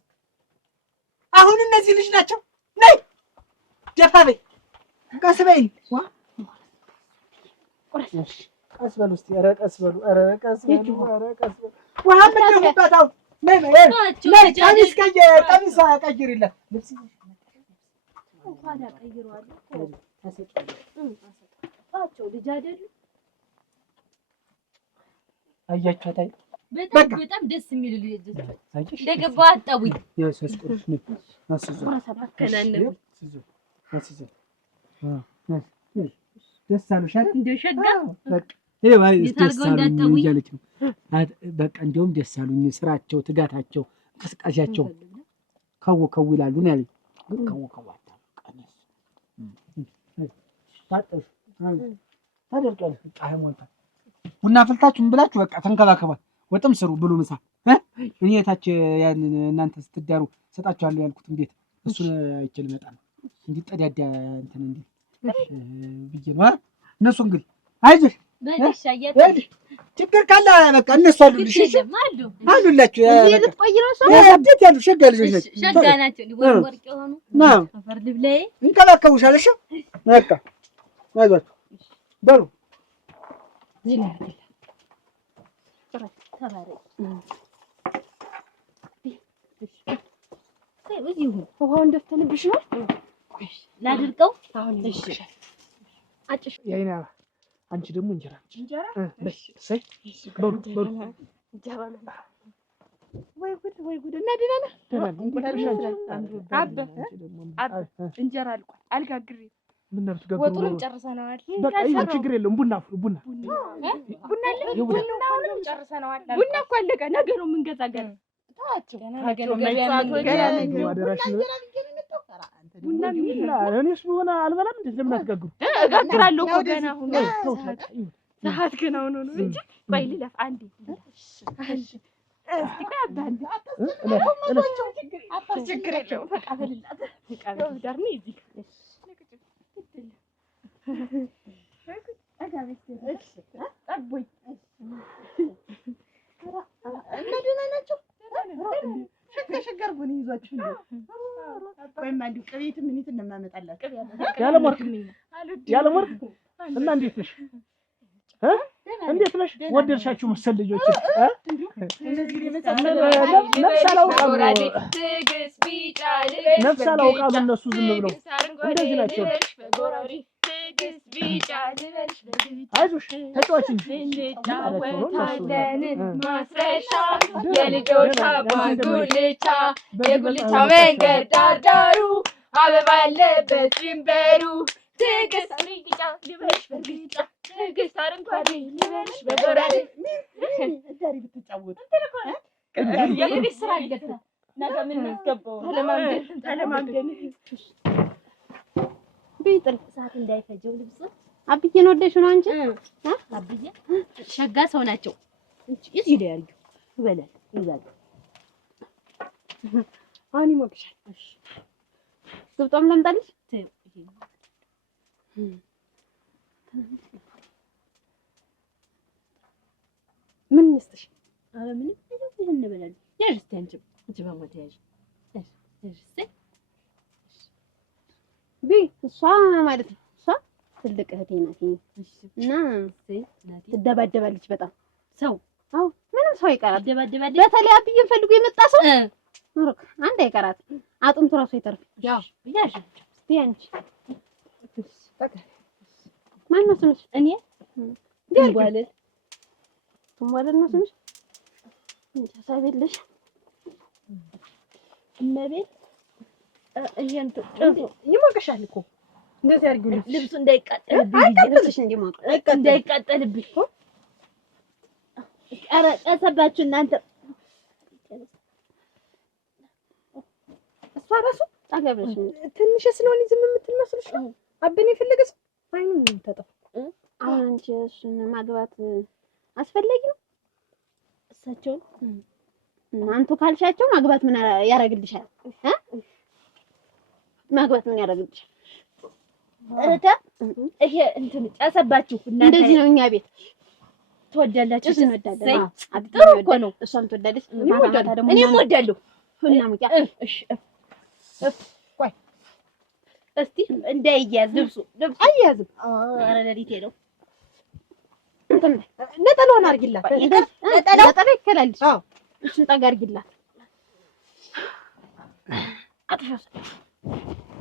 አሁን እነዚህ ልጅ ናቸው። ነይ ደፋ በይ ቀስ በይ ቀስ በሉ እስኪ። ኧረ ቀስ በሉ ውሃ የምትደፉበት አሁን ነይ ቀሚስ ቀይሪለት ልብስ እንኳን ያቀይረዋል እኮ ልጅ አይደሉ? አያችኋት? በጣም ደስ የሚል ልጅ እንደገባ አጣውኝ ደስ አሉሽ አይደል? እንደው ሸጋ ደስ አሉኝ እያለች ነው። በቃ እንዲያውም ደስ አሉኝ። ስራቸው፣ ትጋታቸው፣ እንቅስቃሴያቸው ከው ይላሉ ነው ያለኝ። ግን ከው ታደርቂያለሽ። ፀሐይ ሞልታ ቡና አፍልታችሁ ምን ብላችሁ በቃ ተንከባከባት። ወጥም ስሩ ብሉ ምሳ። እኔ የታች ያንን እናንተ ስትዳሩ ሰጣችኋለሁ ያልኩትን ቤት እሱን አይቼ ልመጣ ነው። እንዲጠዳዳ እንትን እንዴ ብዬ ነው። እነሱ እንግዲህ አይዞሽ ችግር ካለ በቃ እነሱ አሉልሽ። እሺ አሉላችሁ። እንዴት ያሉ ሸጋ ልጆች ናቸው። ሸጋ ናቸው። ወርቅ የሆኑ አፈር ልብላይ እንከባከቡሻል። እሺ በቃ አይዟችሁ በሉ ውሃውን ደፍተንብሽ ነው ላድርቀው። የኔ አንቺ ደግሞ እንጀራ በይ ሰይ በሉ እንጀራ ነው። ወይ ጉድ እና ደህና ነህ? አበ እንጀራ አልቋል አልጋግሬ ምን ነው ትጋግሩ? ወጡንም ጨርሰናል። በቃ ይሄ ችግር የለውም። ቡና አፍሉ። ቡና አለ። ቡናውንም ጨርሰናል። ቡና እኮ አለቀ። ነገ ነው የምንገዛገር። ታቸው ነገ ነው ቡና እኔስ ቢሆን አልበላም። እንዴት ለምን አትጋግሩ? እጋግራለሁ እኮ ገና አሁን ሰዓት ገና ሆኖ ነው እንጂ ቆይ ልለፍ አንዴ። እስቲ ቆይ አባንዴ ችግር የለውም። በቃ በልላት በቃ ዳር ነው እዚህ ጠቦኝ ደህና ናቸው። ሸገር ቡን ይዟችሁ ቆይማ እንዲሁ ቅቤት ምኒት እናመጣላችሁ። ያለም ወርቅ እና እንዴት ነሽ? እንዴት ነሽ? ወደድሻችሁ መሰል ልጆች ነፍስ አላውቃም። እነሱ ዝም ብለው እንደዚህ ናቸው። አይዞሽ ተጫዋች እንጂ ማስረሻ የልጆች አባጉልቻ የጉልቻ መንገድ ዳርዳሩ አበባ ያለበት ድንበሩ ትዕግስት ቢጫ ልበልሽ በርግጫ ትዕግስት አረንጓዴ ልበልሽ በጎራዴ ዛሬ ብትጫወቱ የቤት ስራ አለበት። ነገ ምን እናስገባው? ተለማምደን ቢጥል ሰዓት እንዳይፈጀው ልብስ አብዬን ወደሽ ነው አንቺ? አብዬ ሸጋ ሰው ናቸው። እዚህ ላይ አርጊው ይበላል ይዛል። አሁን ይሞቅሻል። እሺ ግብጦም ለምጣልሽ ምን እንስጥሽ? ኧረ ምንም ይሄን እንበላለን። ያዥ እስኪ አንቺ በሞት ያዥ እስኪ እሷ ማለት ነው። እሷ ትልቅ እህቴ ናት እና ትደባደባለች በጣም ሰው። አዎ ምንም ሰው ይቀራል። በተለይ አብዬን ፈልጎ የመጣ ሰው አንድ አይቀራት አጥንቱ ራሱ ይተርፍ። ያው ያዥ እስኪ አንቺ ማነው ስምሽ? እኔ ትንቧለል ነው ስምሽ? እንጃ ሳይበልሽ እመቤት ይሞቅሻል እኮ እንደዚህ አድርጊው። ልብሱ እንዳይቃጠልብኝ ልብስሽ እንዳይቃጠልብኝ እኮ ኧረ ቀሰባችሁ እናንተ። እሷ ራሱ ታገብረሽ ትንሽ ስለሆነ ዝም የምትል መስሎሽ ነው። አብኔ የፈለገ ሰው አይኑን ነው የምታጠፋው። አሁን አንቺ እሱን ማግባት አስፈላጊ ነው? እሳቸውን አንቱ ካልሻቸው ማግባት ምን ያደርግልሻል? ማግባት ምን ያደርግልሻል? እህታ ይሄ እንትን ጨሰባችሁ እናንተ። እንደዚህ ነው እኛ ቤት ትወዳላችሁ። እንወዳለን። ጥሩ እኮ ነው። እሷም ትወዳለች። ማታ ደግሞ እኔም እወዳለሁ። ሁና ሙቂያ እሺ ቆይ እስቲ እንዳይያዝ ልብሱ አያዝም። ኧረ ለሊቴ ነው። ነጠላውን አድርጊላት። ነጠላ ይከላልሽ። አዎ እሱን ጠጋ አድርጊላት። አጥፋስ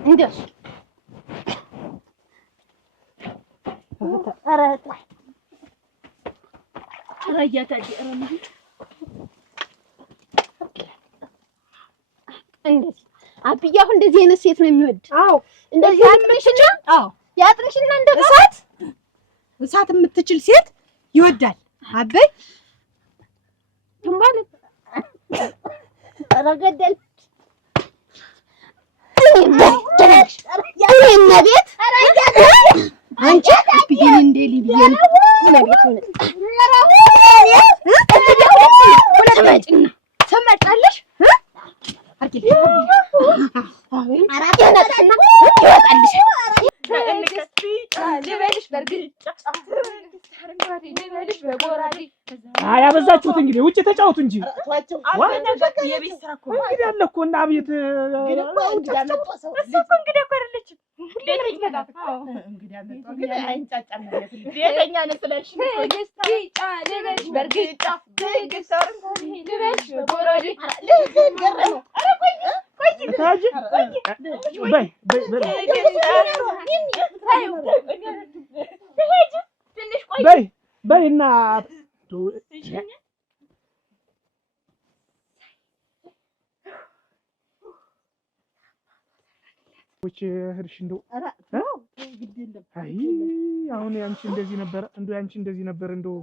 እንደሱ ኧረ ረያታዲ ረም እንደዚህ አብዬ አሁን እንደዚህ አይነት ሴት ነው የሚወድ። አዎ እንደዚህ ያጥርሽና ያጥርሽና እንደ እሳት የምትችል ሴት ይወዳል። አበይ ትንባል ረገደል እኔ ቤት አንቺ አብዬን እንደ ሊብየን ትመጫለሽ ያበዛችሁት እንግዲህ ውጭ ተጫወቱ እንጂ የቤት ስራ እኮ እንግዲህ አለ እኮ እና ቤት እንግዲህ እኮ አይደለችም። ትንሽ በይና ህርሽ እንደው አይ አሁን ያንቺ እንደዚህ ነበር እንደው ያንቺ እንደዚህ ነበር እንደው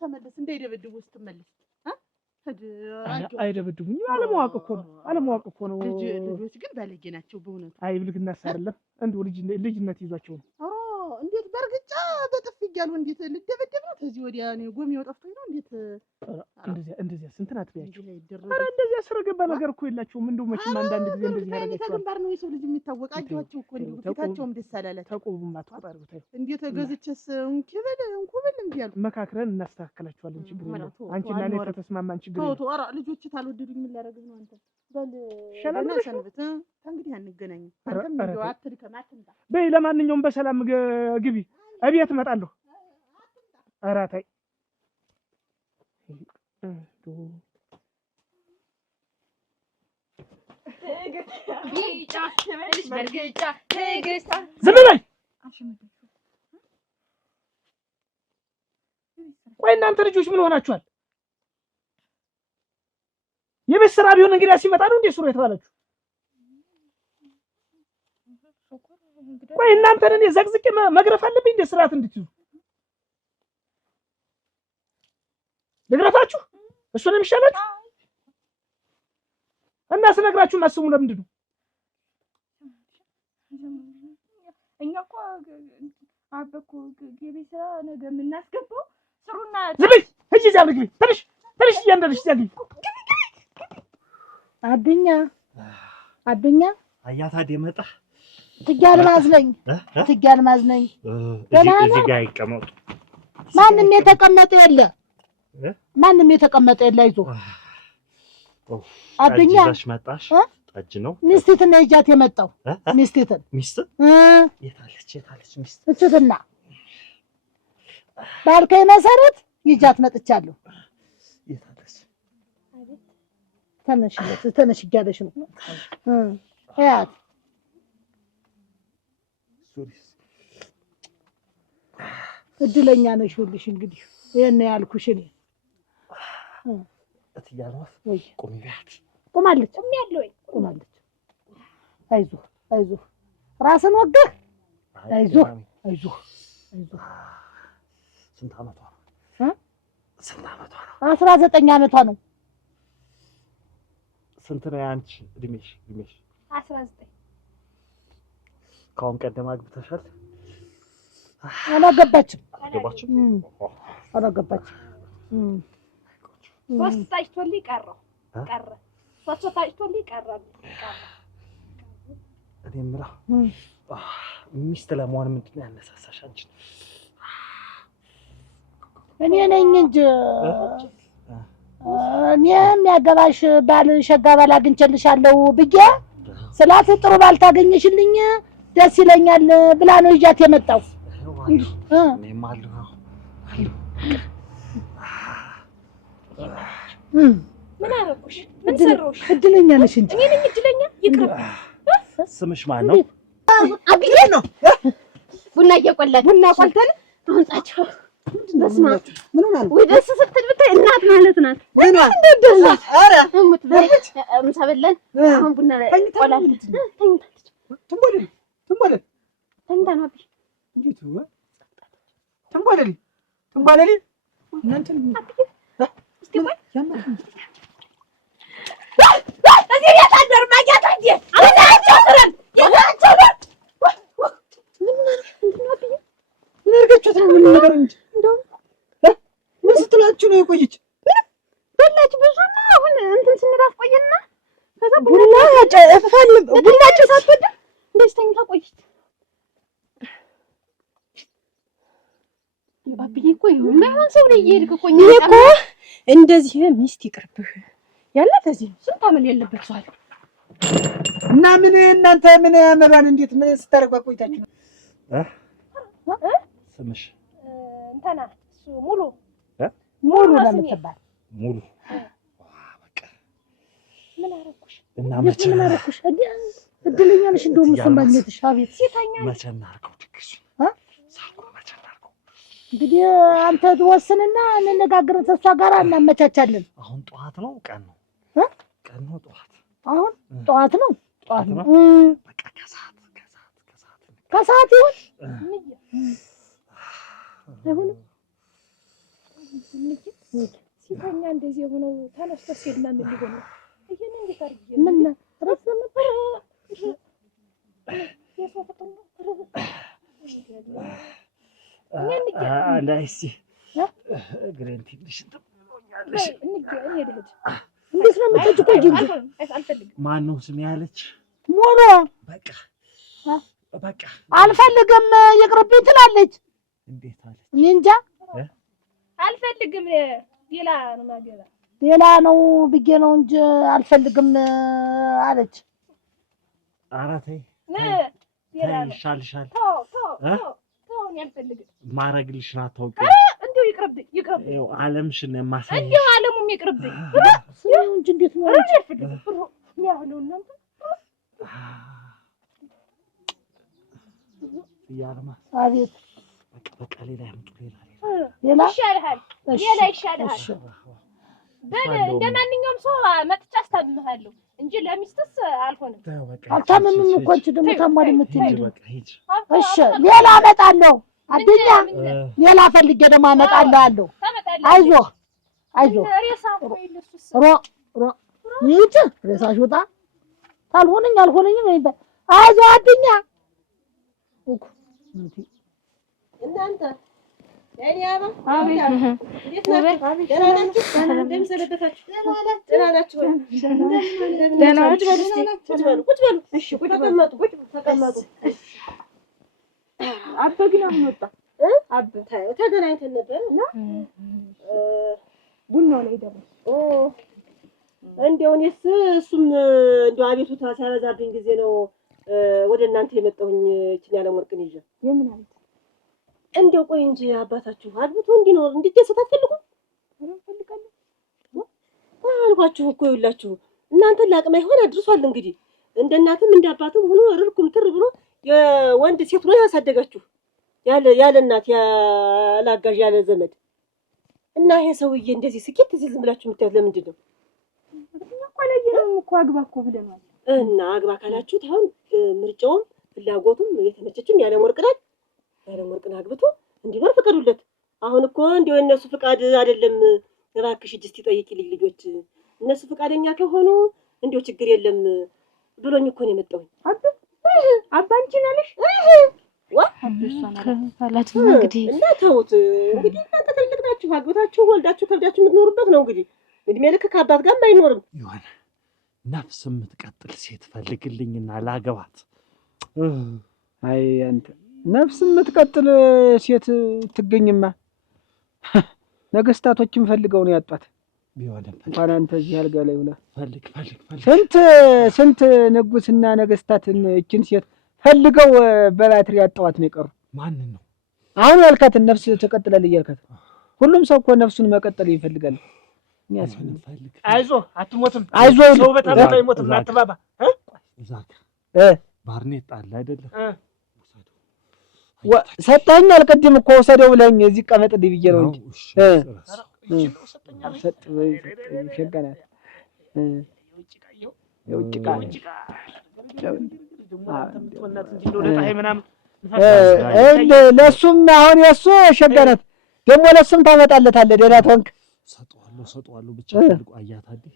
ተመለስ እንዳይደበድቡ ስትመለስ አይደበድቡኝ አለማወቅ እኮ ነው ልጆች ግን ባለጌ ናቸው በእውነቱ አይ ብልግናስ አይደለም እንደው ልጅነት ይዟቸው ነው እንዴት በርግጫ በጥፍ እያሉ እንዴት ልደበደብ ነው ከዚህ ወዲያ እኔ ጎሚው ጠፍቶኝ ነው እንዴት እንደዚያ ስንት ናት ቢያቸው ኧረ እንደዚያ ስረገባ ነገር እኮ የላቸውም እንደው መቼም አንዳንድ ጊዜ እንደዚህ ያደርጋቸዋል ተግባር ነው የሰው ልጅ የሚታወቅ አጇቸው እኮ እንደው ፊታቸውም ደስ አላላቸው ተቆቡማ ተቆጣሪው ታይ እንዴት ገዝቼስ እንኩብል እንዲያሉ መካክረን እናስተካክላቸዋለን ችግር የለም አንቺና እኔ ከተስማማን ችግር የለም ኧረ ልጆች ታልወደዱኝ ምን ላደርግ ነው አንተ በል ሸለና ሰንብት እንግዲህ አንገናኝ አንተም እንደው አትድከም አትምጣ በይ ለማንኛውም በሰላም ግቢ እቤት እመጣለሁ ኧረ ተይ ዝም በይ ቆይ እናንተ ልጆች ምን ሆናችኋል የቤት ስራ ቢሆን እንግዲህ ሲመጣ ነው እንዴ ሱሩ የተባላችሁ ቆይ እናንተን እኔ ዘግዝቄ መግረፍ አለብኝ እንደ ስርዓት እንድትይዙ ልግረፋችሁ እሱ ነው የሚሻላችሁ እና ስነግራችሁ ማስሙ ለምንድን ነው እኛ እኮ አበኩ የቤት ስራ ነገ የምናስገባው ስሩና ዝም በይ ሂጂ እዚያ ግቢ ትንሽ እያንዳንድሽ እዚያ ግቢ አዱኛ አያታ ደመጣ ትጋልማዝ ነኝ እዚህ ጋር ይቀመጡ ማንም የተቀመጠ የለ አይዞ አዱኛ መጣሽ ጠጅ ነው ሚስቲትን ይጃት የመጣው ሚስት የታለች ሚስት እችትና ባልከኝ መሰረት ይጃት መጥቻለሁ የታለች ተነሽ እያለሽ ነው ያት እድለኛ ነሽ ሁልሽ እንግዲህ ይሄን ያልኩሽ እኔ እትያለሁ ወይ ቁሚ ቢያት ቁማለች አይዞህ ራስን ወገህ አይዞህ ስንት ዓመቷ ነው 19 ዓመቷ ነው ስንት ነው ያንቺ እድሜሽ 19 ከአሁን ቀደም አግብተሻል አላገባችም ሶስት ታጭቶልኝ ቀረ ሶስት ታጭቶልኝ ቀረ እኔ የምለው ሚስት ለመሆን ምንድን ነው ያነሳሳሽ አንቺን እኔ ነኝ እንጂ እኔ የሚያገባሽ ባል ሸጋ ባል አግኝቼልሻለሁ ብዬ ስላት ጥሩ ባል ታገኝሽልኝ ደስ ይለኛል ብላ ነው ይዣት የመጣው እኔም አለሁ ምን አደረኩሽ ምን ሰራሁሽ እድለኛ ነሽ እንጂ እኔ ነኝ እድለኛ ይቅርብ ስምሽ ማን ነው አብዬ ነው ቡና እየቆላች ቡና ቆልተን አሁን ጻቸው በስማ ምን ሆነ ወይ ደስ ስትል ብታይ እናት ማለት ናት ምን እንደደዛ አረ እሙት በለች ምሳበለን አሁን ቡና ቆላለች ትንቦለል ተኝታ ነው አብዬ እንዴት ነው ትንቦለል እናንተ እስኪ ቆይ ያማት እዚህ ቤት አደር ማጃት እንዴ አላቸው ተረን ያላቸው ምን አርጋችሁት ነው ምን ነገር እንጂ እንደው ምን ስትላችሁ ነው የቆየች በላች ብዙ ነው አሁን እንትን ስንራፍ ቆየና ከዛ ቡና ያጨፋል ቡና ጨሳትወደ እንደዚህ ተኝታ ቆየች አብዬ እኮ የማይሆን ሰው ነው እየሄድክ እኮ እኔ እኮ እንደዚህ ሚስት ይቅርብህ ያላት እዚህ ስንት አመል ያለበት ሰው አለ እና ምን እናንተ ምን መባን እንዴት ምን ስታረጋ ቆይታችሁ ስምሽ እንተና እሱ ሙሉ ለምትባል ሙሉ በቃ ምን አደረኩሽ እና ምን አደረኩሽ እድለኛ ነሽ እንደውም እሱን ማግኘትሽ አቤት ሲታኛ መቼ እናድርገው ድግሱ ሳልኩ መቼ እናድርገው እንግዲህ አንተ ትወስንና እንነጋገርን ተሷ ጋር እናመቻቻለን። አሁን ጠዋት ነው ቀን ነው? ቀን ነው ጠዋት? አሁን ጠዋት ነው። ጠዋት ነው። በቃ ከሰዓት ይሁን ሲተኛ እንደዚህ የሆነው ተነስቶ ሲሄድና ምን ሊሆን ነው? ይሄን እንዴት አድርጌ ምን ረፍ ነበር የሰው ፍጥን ነው እንዳይሲ እግሬን ትንሽ ትሞኛለሽ። እንዴት ነው የምትሄጂው? ቆይ እንጂ አልፈልግም። ማነው ስም ያለች? ሞሎ በቃ በቃ አልፈልግም ይቅርብኝ ትላለች። እንዴት አለች? እኔ እንጃ አልፈልግም። ሌላ ነው ማገባ ሌላ ነው ብዬ ነው እንጂ አልፈልግም አለች። ኧረ ተይ ይሻልሻል። ማረግልሽን አታውቂም። እንደው ይቅርብኝ። ይኸው ዓለምሽን የማሳይሽ እንደው ዓለሙም ይቅርብኝ እንጂ እንዴት ነው የሚያህለው እናንተ እያለማ አቤት በቃ ሌላ ያምጡ ሌላ ይሻልሃል። ሌላ ይሻልሃል። በል እንደ ማንኛውም ሰው መጥቻ አስታምምሃለሁ እንጂ ለሚስትስ አልሆነም። አልታመምም እኮ አንቺ ደግሞ ታማሪ የምትሄጂ። እሺ ሌላ አመጣለሁ። አድኛ ሌላ ፈልጌ ደግሞ አመጣለሁ። አይዞህ አይዞህ ይህች ሬሳሽ ውጣ ካልሆነኝ አልሆነኝም ይባል። አይዞህ አድኛ እናንተ የኔ አባ እንዴት ናችሁ? ደህና ናችሁ? እንደምን ሰነበታችሁ? ደህና ናችሁ ወይ? ደህና ናችሁ? ቁጭ በሉ። እሺ ተቀመጡ። ተቀመጡ። አባ ግን አሁን ወጣ። አባ ተገናኝተን ነበር እና ቡናው ላይ ደረሰ። እንደው እኔስ እሱም እንደው አቤቱታ ሲያበዛብኝ ጊዜ ነው ወደ እናንተ የመጣሁኝ። እችን ያለወርቅን ይዤ የምን አለ እንደው ቆይ እንጂ አባታችሁ አግብቶ እንዲኖር እንዲደሰት አትፈልጉም? አልኳችሁ እኮ ይኸውላችሁ እናንተን ለአቅመ ይሆን አድርሷል። እንግዲህ እንደ እናትም እንደ አባትም ሆኖ ርርኩም ትር ብሎ የወንድ ሴት ነው ያሳደጋችሁ ያለ እናት ያለ አጋዥ ያለ ዘመድ እና ይሄ ሰውዬ እንደዚህ ስኬት ዝም ብላችሁ የምታዩት ለምንድን ነው? ቆለየንም እኮ አግባ እኮ ብለናል። እና አግባ ካላችሁት አሁን ምርጫውም ፍላጎቱም የተመቸችም ያለወርቅ ናት። ያለወርቅን አግብቶ እንዲኖር ፍቀዱለት። አሁን እኮ እንደው እነሱ ፍቃድ አይደለም። እባክሽ እስቲ ጠይቂልኝ ልጆች እነሱ ፍቃደኛ ከሆኑ እንደው ችግር የለም ብሎኝ እኮ ነው የመጣሁኝ። አባ አንቺ ነሽ እንግዲህ እና ተውት እንግዲህ እናንተ ትልቅ ናችሁ። አግብታችሁ ወልዳችሁ ከብዳችሁ የምትኖሩበት ነው እንግዲህ እድሜ ልክ ከአባት ጋር አይኖርም። ይሆን ነፍስ የምትቀጥል ሴት ፈልግልኝና ላገባት። አይ አንተ ነፍስ የምትቀጥል ሴት ትገኝማ ነገስታቶችም ፈልገው ነው ያጧት። ቢሆንም እንኳን አንተ እዚህ አልጋ ላይ ሆነ ፈልግ ስንት ንጉስና ነገስታትን እችን ሴት ፈልገው በባትሪ ያጣዋት ነው የቀሩ። ማንን ነው አሁን ያልካትን ነፍስ ትቀጥላለህ እያልካት? ሁሉም ሰው እኮ ነፍሱን መቀጠል ይፈልጋል። አይዞህ አትሞትም። አይዞህ ሰው በጣም አይሞትም። አትባባ ዛካ ባርኔጣ አለ አይደለም ሰጠኝ አልቀድም እኮ ወሰደው ብለኝ እዚህ ቀመጥልኝ ብዬ ነው እንጂ ሸገናት የውጭ ዕቃ ለእሱም አሁን የእሱ ሸገናት ደግሞ ለእሱም ታመጣለታለህ። ደህና ተወንክ ሰጠዋለሁ ብቻ ፈልጉ አያት አይደል?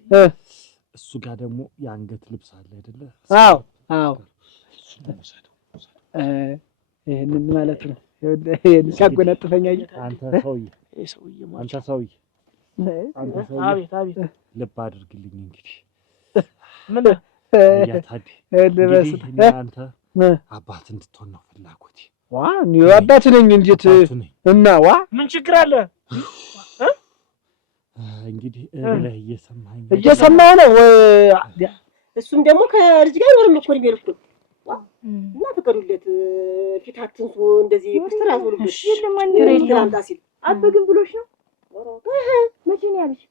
እሱ ጋር ደግሞ የአንገት ልብስ አለ አይደለ? አዎ ይሄንን ማለት ነው። ይሄን ሲያጎናጥፈኝ አየህ አንተ ሰውዬ። አቤት ልብ አድርግልኝ እንግዲህ ምን እንግዲህ አንተ አባት እንድትሆን ነው ፍላጎቴ። እኔ አባት ነኝ እንዴት እና ምን ችግር አለ? እንግዲህ እየሰማህ ነው። እሱም ደግሞ ከልጅ ጋር ይኖርም እኮ ነው የሚልኩት እና ፍቀዱለት። ፊት አትንሱ እንደዚህ ክስተር አትወሉበት። የለም ሲል አባ ግን ብሎሽ ነው? መቼ ነው ያለሽ?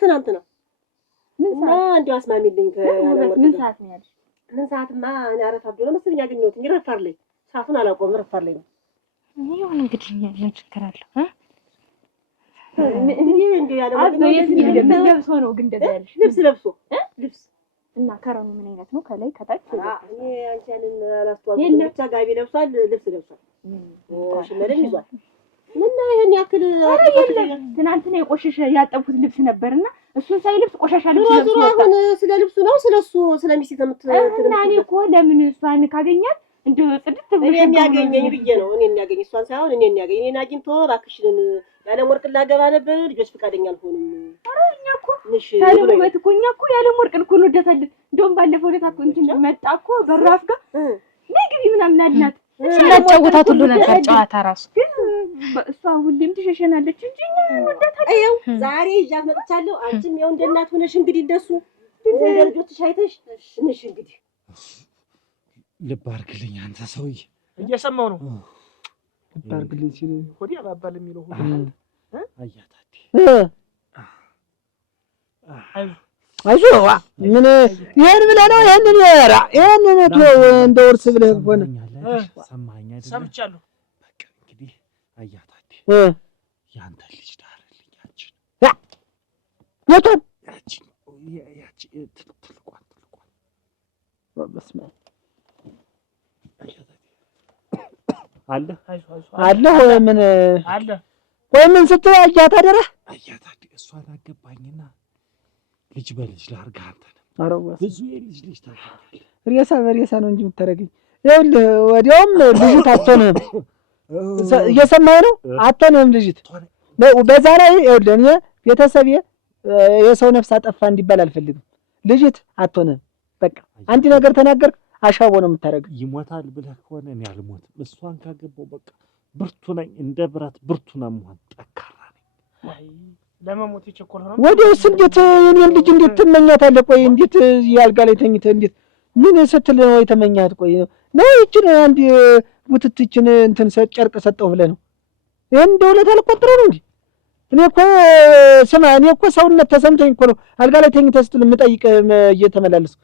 ትናንትና እና እንደው አስማሚልኝ ምን ሰዓት ነው ያለሽ? ምን ሰዓትማ እኔ አረፋ ብሎ ነው መሰለኝ ያገኘሁት። ረፋር ላይ ሰዓቱን አላውቀውም። ረፋር ላይ ነው ይሁን እንግዲህ ምን ችግር አለው? ለብሶ ነው ግን እንደዛ ያለሽ ልብስ ለብሶ ልብስ እና ከረኑ ምን አይነት ነው? ከላይ ከታች እኔ አንቺ ያንን አላስተዋልኩም። ብቻ ጋቢ ለብሷል፣ ልብስ ለብሷል፣ ሽመልም ይዟል። ምን ይሄን ያክል ትናንትና የቆሸሸ ያጠቡት ልብስ ነበርና እሱን ሳይልብስ ቆሻሻ ልብስ ለብሶ አሁን ስለ ልብሱ ነው ስለሱ ስለሚስት እና እኔ እኮ ለምን እሷን ካገኛት እንደው ጽድት ብሎ የሚያገኘኝ ብዬ ነው። እኔ የሚያገኝ እሷን ሳይሆን እኔ የሚያገኝ እኔን አግኝቶ እባክሽን ያለ ወርቅ ላገባ ነበር ልጆች ፈቃደኛ አልሆኑም። ኧረ እኛ እኮ ታለበት እኮ እኛ እኮ ያለ ወርቅን እኮ እንወዳታለን። እንደውም ባለፈው ዕለት እኮ እንትን መጣ እኮ በራፍ ጋር ነይ ግቢ ምናምን አልናት። ስናጫውታት ሁሉ ነበር ጨዋታ ራሱ ግን እሷ ሁሌም ትሸሸናለች እንጂ እኛ እንወዳታለን። ይኸው ዛሬ ይዣት መጥቻለሁ። አንቺም ያው እንደ እናት ሆነሽ እንግዲህ እንደሱ እንደ ልጆችሽ አይተሽ እንሽ እንግዲህ ልብ አድርግልኝ አንተ ሰውዬ። እየሰማሁ ነው። ልብ አድርግልኝ ሲል ወዲያ ባባል የሚለው ሁሉ አያታቴ አይዞህ ምን ይሄን ብለህ ነው ይሄንን ያራ ይሄንን እንደ ውርስ ብለህ ሆነ ሰማኸኝ አይደል? ሰምቻለሁ። በቃ እንግዲህ አያታቴ ያንተ ልጅ ዳርልኝ ያችን የቱን ያቺ ትልቋን በስመ አለ አለ ምን አለ ወይ ምን ስትል አያት አደረ አያታቴ እሷን አገባኝና ልጅ በልጅ ላርጋ አንተን አረዋ ብዙ የልጅ ታገኛለህ። ሬሳ በሬሳ ነው እንጂ የምታረገኝ። ይኸውልህ ወዲያውም ልጅት አትሆንም። እየሰማኸኝ ነው? አትሆንም ልጅት። በዛ ላይ ይኸውልህ እኔ ቤተሰቤ የሰው ነፍስ አጠፋ እንዲባል አልፈልግም። ልጅት አትሆንም። በቃ አንድ ነገር ተናገርክ አሻቦ ነው የምታረገው። ይሞታል ብለህ ከሆነ እኔ አልሞትም። እሷን ካገባው በቃ ብርቱ ነኝ፣ እንደ ብረት ብርቱ ነው የምሆን፣ ጠንካራ ነኝ። ለመሞት የቸኮለ ነው። ወዲያውስ እንዴት የኔን ልጅ እንዴት ትመኛታለህ? ቆይ እንዴት ያልጋ ላይ ተኝተህ እንዴት ምን ስትል ነው የተመኛት? ቆይ ነው ይችን አንድ ውትትችን እንትን ጨርቅ ሰጠው ብለህ ነው ይሄን እንደውለት አልቆጥረው ነው እንጂ እኔ እኮ ስማ፣ እኔ እኮ ሰውነት ተሰምቶኝ እኮ ነው አልጋ ላይ ተኝተህ ስትል የምጠይቅ እየተመላለስኩ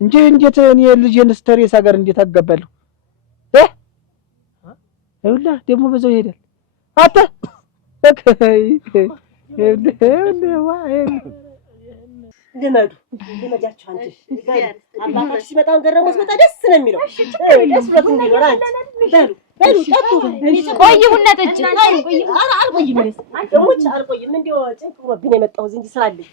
እንጂ እንዴት እኔ ልጄን ስተሬሳ ጋር እንዴት አጋባለሁ? ይኸውልህ ደግሞ በዛው ይሄዳል። አተ ልመዱ ልመጃቸው አንቺ አባታችሁ ሲመጣ ገረሞት መጣ ደስ ነው የሚለው። ደስ ብሎት እንዲኖር አንቺ በሉ ጠጡ። ቆይ ቡና ጠጪ። አልቆይም አንቺ አልቆይም። እንደው ጭንቅ ብሎብኝ የመጣሁት እንጂ ስራ አለኝ።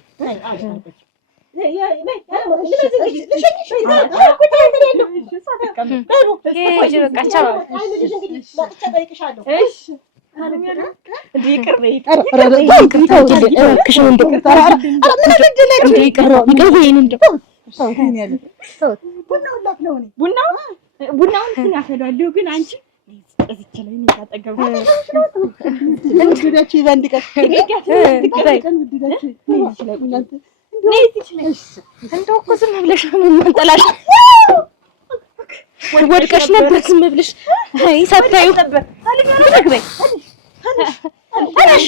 ቡናውን ያፈላልሁ ግን አንቺ እዚች ላይ ነው ያጠገብ እንዴት ይባንድ ቀን እንደው እኮ ዝም ብለሽ መንጠላሽ ወድቀሽ ነበር። ዝም ብለሽ አይ ሳታዩ ነበር አልበይ ታነሽ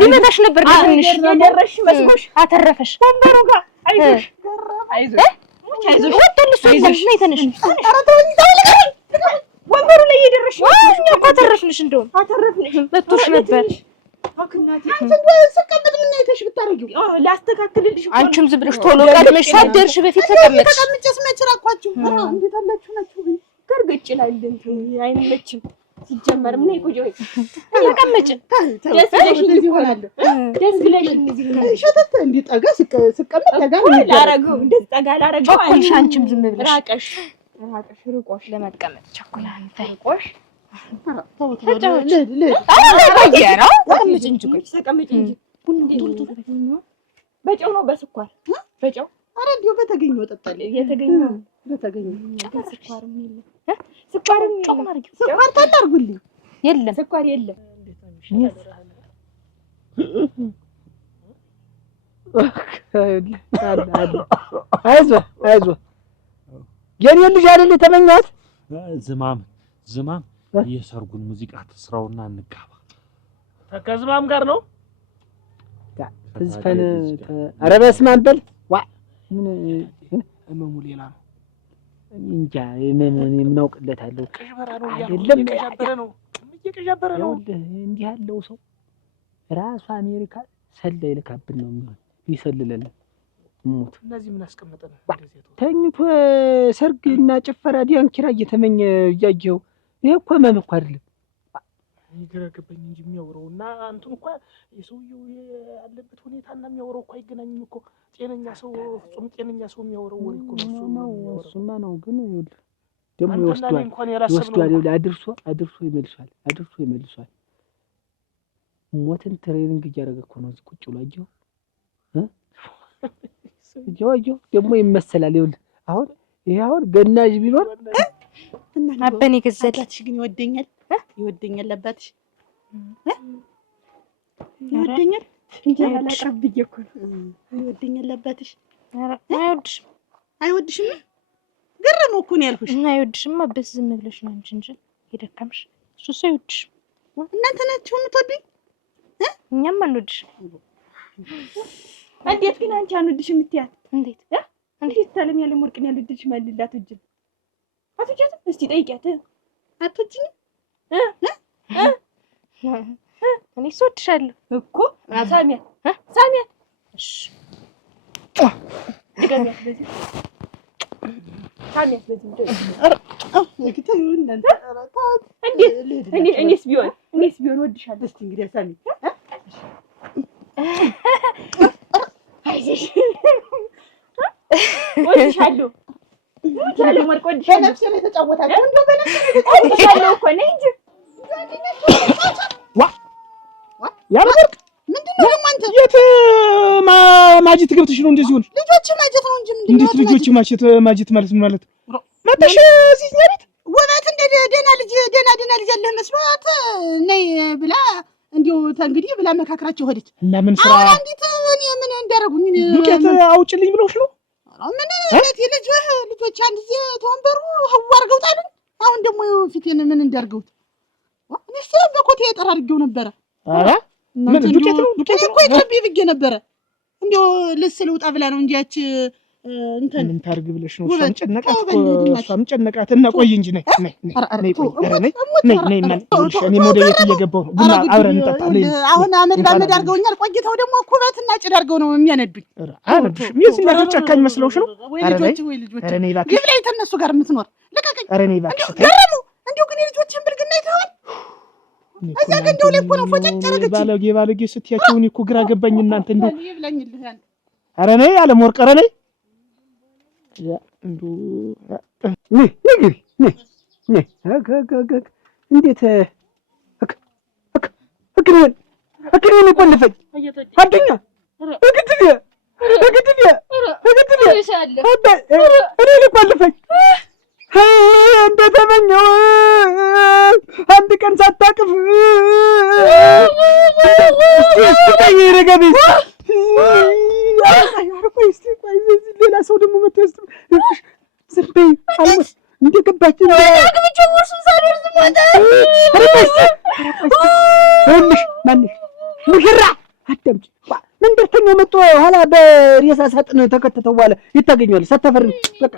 ሊመታሽ ነበር። ትንሽ ያደረሽ መስኮሽ አተረፈሽ ወንበሩ ጋር አይዞሽ አይዞሽ ወጥልሽ ነይ ተነሽ። ወንበሩ ላይ የደረሽ እኛ እኮ አተረፍንሽ። እንደውም አተረፍንሽ መቶሽ ነበር። ስቀመጥ ምን አይተሽ ብታረጊው? ላስተካክልልሽ። አንቺም ዝም ብለሽ ቶሎ ቀድመሽ ሳትደርሽ በፊት ተቀመጥሽ። ተቀምጬስ መች ራኳችሁ? እንዴት አላችሁ ናችሁ? ገርገጭ ይላል እንትን አይመችም። ሲጀመርም ነይ ቁጭ በይ ተቀመጭ። ደስ ብለሽ እንደዚህ ሆናለ። ደስ ብለሽ እንደዚህ ሆናለ። ሸተተ እንዴ ጠጋ ስቀመጥ ጠጋ ላረገው እንደዚህ ጠጋ ላረገው። አንቺም ዝም ብለሽ ራቀሽ ርቆሽ ለመቀመጥ ቸኩላን ርቆሽ ተቀመጭ እንጂ በጨው ነው በስኳር በጨው ኧረ እንዲሁ በተገኘው እጠጣለሁ። የተገኘው በተገኘው ስኳርም የለም ስኳርም የለም። ስኳር ታላርጉልኝ የለም ስኳር የለም። አይዞህ የኔን ልጅ አይደል የተመኛት? ዝማም የሰርጉን ሙዚቃ ትስራውና እንጋባ። ከዝማም ጋር ነው ተዝፈን። ኧረ በስመ አብ በል ዋ ምን እመሙ ሌላ ነው እንጃ። ምን አውቅለታለሁ? ቅዥበራ ነው አይደለም ቅዥበራ ነው እየቀዣበረ ነው። እንዲህ ያለው ሰው ራሱ አሜሪካ ሰላይ ልካብን ነው የሚሆን ይሰልለል ሞት። እነዚህ ምን አስቀመጠን? ተኝቶ ሰርግና ጭፈራ ዲያንኪራ እየተመኘ እያየው ይሄ እኮ ህመም እኮ አይደለም። ግራ ገባኝ እንጂ የሚያወራውና አንቱም እኮ የሰውየው ያለበት ሁኔታና የሚያወራው እኮ አይገናኝም እኮ። ጤነኛ ሰው ፍጹም ጤነኛ ሰው የሚያወራው ወሬ እኮ ነው። እሱማ ነው ግን ደግሞ ይወስዷል አድርሶ ይመልሷል። ሞትን ትሬኒንግ እያደረገ እኮ ነው እዚህ ቁጭ ብሎ አየሁ ደግሞ ይመሰላል። ይኸውልህ አሁን ይሄ አሁን ገናዥ ቢኖር አበኔ ገዛላትሽ ግን ይወደኛል አባትሽ ይወደኛል እንጂ አላቀብዬ እኮ ይወደኛል አባትሽ። አይወድሽም ገረመው እኮ ነው ያልኩሽ። እና አይወድሽም አበስ ዝም ብለሽ ነው እንጂ የደከምሽ እሱ አይወድሽም። እናንተ ናችሁ የምትወዱኝ እኛም አንወድሽም። እንዴት ግን አንቺ አንወድሽ የምትያት? እንዴት ታለም ያለ ወርቅን ያልወድሽ ማልላት ወጅን አትወጂያትም? እስቲ ጠይቂያት። አትወጂኝም? እኔ እወድሻለሁ እኮ ሳሚያ እሺ ድገሚያት በዚህ ሳሚያ በዚህ እንዴት እኔስ ቢሆን ወድሻለሁ። እስቲ እንግዲህ ሳሚ አይዞሽ ወድሻለሁ ወርቅ ወድሻለሁ። በነፍሴ ላይ ተጫወታለሁ እንደው በነፍሴ ላይ ተጫወታለሁ እኮ ነኝ እንጂ ያለ ወርቅ ምንድነው ደግሞ አንተ የት ማጀት ገብተሽ ነው እንደዚህ ሆነ? ልጆች ማጀት ነው እንጂ ምንድነው? እንዴት ልጆች ማጀት ማለት ምን ማለት ነው? መጣሽ እዚህ ቤት ውበት እንደ ደህና ልጅ ያለህ መስሏት ነይ ብላ እንዲው እንግዲህ ብላ መካከራቸው ሄደች እና ምን ስራ አሁን እንዴት እኔ ምን እንዳረጉኝ ዱቄት አውጭልኝ ብለውሽ ነው? ምን እንዴት ልጆች አንድ ጊዜ ተወንበሩ ህዋ አድርገው ጣሉኝ። አሁን ደግሞ ፊቴን ምን እንዳርገውት እኔስ በኮቴ ጠራርገው ነበረ። አረ ምን ዱቄት ነው እኮ ይቅርብኝ ብዬሽ ነበረ። እንዲው ልስል ውጣ ብላ ነው እንጂ ያች እንትን ምን ታርግ ብለሽ ነው? እሷም ጨነቃት እና ቆይ እንጂ ነይ እኔ ወደ ቤት እየገባሁ ነው። ቡና አብረን እንጠጣ። አሁን አመድ ባመድ አድርገውኛል። ቆይተው ደግሞ ኩበትና ጭድ አድርገው ነው የሚያነዱኝ። አነዱሽም? የዚህ ነገር ጨካኝ መስለውሽ ነው? ወይ ልጆች ይብላኝ ተነሱ ጋር የምትኖር ልቀቀኝ። ኧረ ነይ እባክሽ ገረሙ። እንዲሁ ግን የልጆችን ብልግና ይተዋል። እዚያ ግን እንደው ላይ እኮ ነው ፎጨጭ አደረገች። ባለጌ ስትያቸው እኔ እኮ ግራ ገባኝ። እናንተ እንደው ይብላኝልህ ያን ኧረ ነይ አለም ወርቅ ኧረ ነይ እንዴት እግሬን ቆልፈኝ አደኛ እኔ ቆልፈኝ እንደተመኘው አንድ ቀን ሳታቅፍ ረገቤ ሌላ ሰው ደግሞ መጥቶ ዝም በይ አልሞት እንደገባች ማንሽ ሙሽራ አዳምጪ። መንደርተኛው መጥቶ ኋላ በሬሳ ሳጥን ተከተተው በኋላ ይታገኛል። ሳታፈር በቃ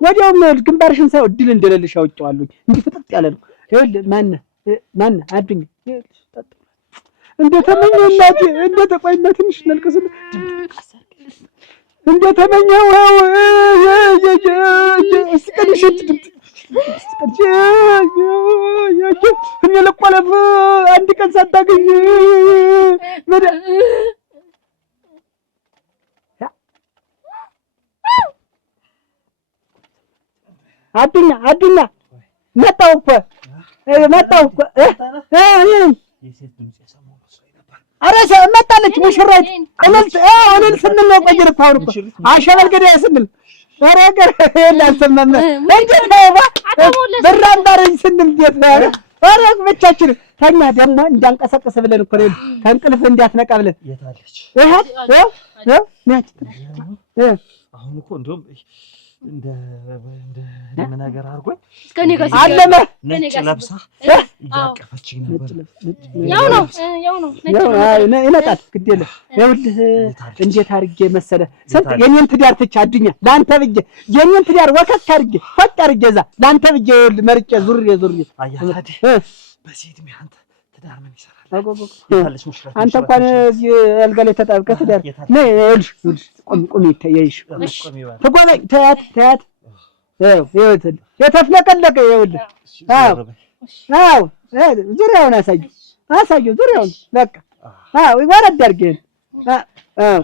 ወዲያውም ግንባርሽን ሳይው ድል እንደሌለሽ አውቄዋለሁ። እንዲህ ፍጥጥ ያለ ነው። ይኸውልህ ማነህ አዱኛ እንደተመኘው እናቴ እንደተቆይማ ትንሽ ነልቀስል እንደተመኘው እስከንሽት እኔ ለቆለፍ አንድ ቀን ሳታገኝ አዱኛ መጣሁ እኮ ኧረ መጣለች ሙሽራይት እልል ስንል ነው ቆየን እኮ አሁን እኮ አሸበል ገዳይ ስንል ኧረ አልሰማም እንዴት ነው ብር አምባረኝ ስንል እንዴት ነው ኧረ ብቻችን ተኛ ደግሞ እንዳንቀሰቀስ ብለን እኮ ነው ከእንቅልፍ እንዳትነቃ ብለን የታለች አሁን እኮ እንደውም እንደ ነገር አድርጎኝ እስከኔ ጋር አለመ ነጭ ለብሳ እያቀፈችኝ ነበር። ያው ነው ይመጣል። ግድ የለም ይኸውልህ እንዴት አድርጌ መሰለህ የኔን ትዳር ትቼ አዱኛ ለአንተ ብዬ የኔን ትዳር ወከክ አድርጌ ፈቅ አድርጌ እዛ ለአንተ ብዬ ይኸውልህ መርጬ ዙሬ አያታዲ በዚህ ዕድሜ አንተ ትዳር ምን ይሰራል? አንተ እንኳን እዚህ አልጋ ላይ ተጣብቀህ ትዳር ነይ ይኸውልሽ ቁሚ ይታየሽ ትጎበኝ ተያት ይኸውልህ የተፍለቀለቀ ይኸውልህ አዎ ዙሪያውን አሳየው ዙሪያውን በቃ ወረድ አድርገህ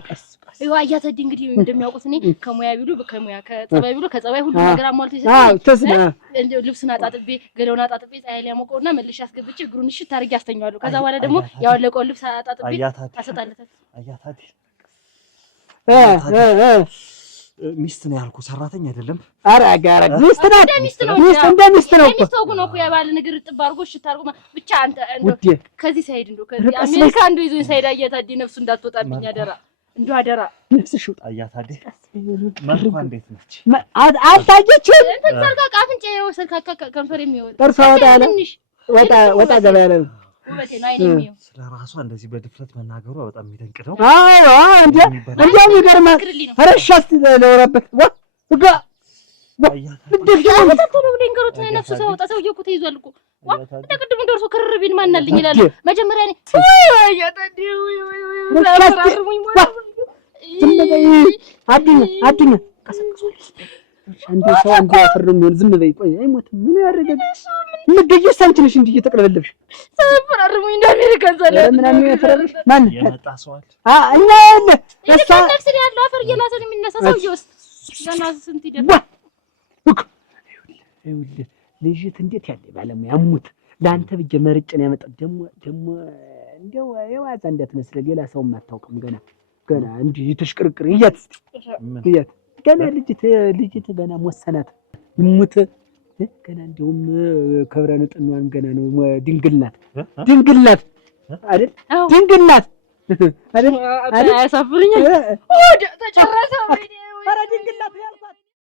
ቀስ ይኸው አያታዲ እንግዲህ እንደሚያውቁት እኔ ከሙያ ቢሉ ከሙያ ከጸባይ ቢሉ ከጸባይ ሁሉ ነገር አሟልቶ ይሰጣል። እንደው ልብሱን አጣጥቤ ገለውን አጣጥቤ ፀሐይ ላይ ያሞቀውና መልሼ አስገብቼ እግሩን እሽት አድርጌ አስተኛዋለሁ። ከዛ በኋላ ደግሞ ያወለቀውን ልብስ አጣጥቤ አሰጣለታለሁ። አያታዲ ሚስት ነው ያልኩህ፣ ሰራተኛ አይደለም። አረጋ ሚስት ናት። ሚስት ነው ሚስት ነው እኮ የባል ንግር ጥብ አድርጎ እሽት አድርጎ ብቻ አንተ እንደው ከዚህ ሳይድ እንደው ከዚህ አሜሪካ እንደው ይዞኝ ሳይድ አያታዲ ነፍሱ እንዳትወጣብኝ አደራ እንደው አደራ ነፍስሽ ውጣ። አያታዲ መልኳ እንዴት ነች? አልታየችም። እንትን ሰርካ አፍንጫዬ ሰርካ ከንፈር የሚወጣ ጥርሷ ወጣ ገባ ያለ ውበቴን አይኔም ይኸው ስለ ራሷ እንደዚህ በድፍረት መናገሯ በጣም የሚደንቅ ነው። እንደውም ይገርማል። ረሻስት ለወራበት ወጋ ነፍሱ ሳይወጣ ሰውዬው እኮ ተይዟል እኮ እንደ ቅድሙ ደርሶ ክርር ቢል ማናልኝ ይላል። መጀመሪያ እኔ አዱኛ ቀሰቅሷል። አንዴ ሰው አንዴ አፈር ነው የሚሆን። ዝም በይ ቆይ አይሞትም። ምን ያደርጋል? ምትገይስ አንቺ ነሽ እንዴ እየተቀለበለብሽ? ሰፈራርሙኝ እንደ አሜሪካ ዘለ ምናምን ያፈራልሽ ማን የመጣ ሰዋል? እኛ ያለ እሷ ነፍስ ላይ ያለው አፈር እየላሰን የሚነሳ ሰውዬው ገና ስንት ይደፋ ይኸውልህ ልጅት እንዴት ያለ ባለሙያ ሙት ለአንተ ብዬ መርጬ ነው ያመጣት። ደግሞ እንደው የዋዛ እንዳትመስል ሌላ ሰውም አታውቅም። ገና እንዲህ የተሽቅርቅር እያት ገና ልጅት ገና ወሰናት ሙት ገና እንደውም ከብረ ንጥኗን ገና ነው ድንግል ናት አይደል? ድንግል ናት አይደል? አያሳፍርኝም። ወደ ተጨረሰ ወይ ኧረ ድንግል ናት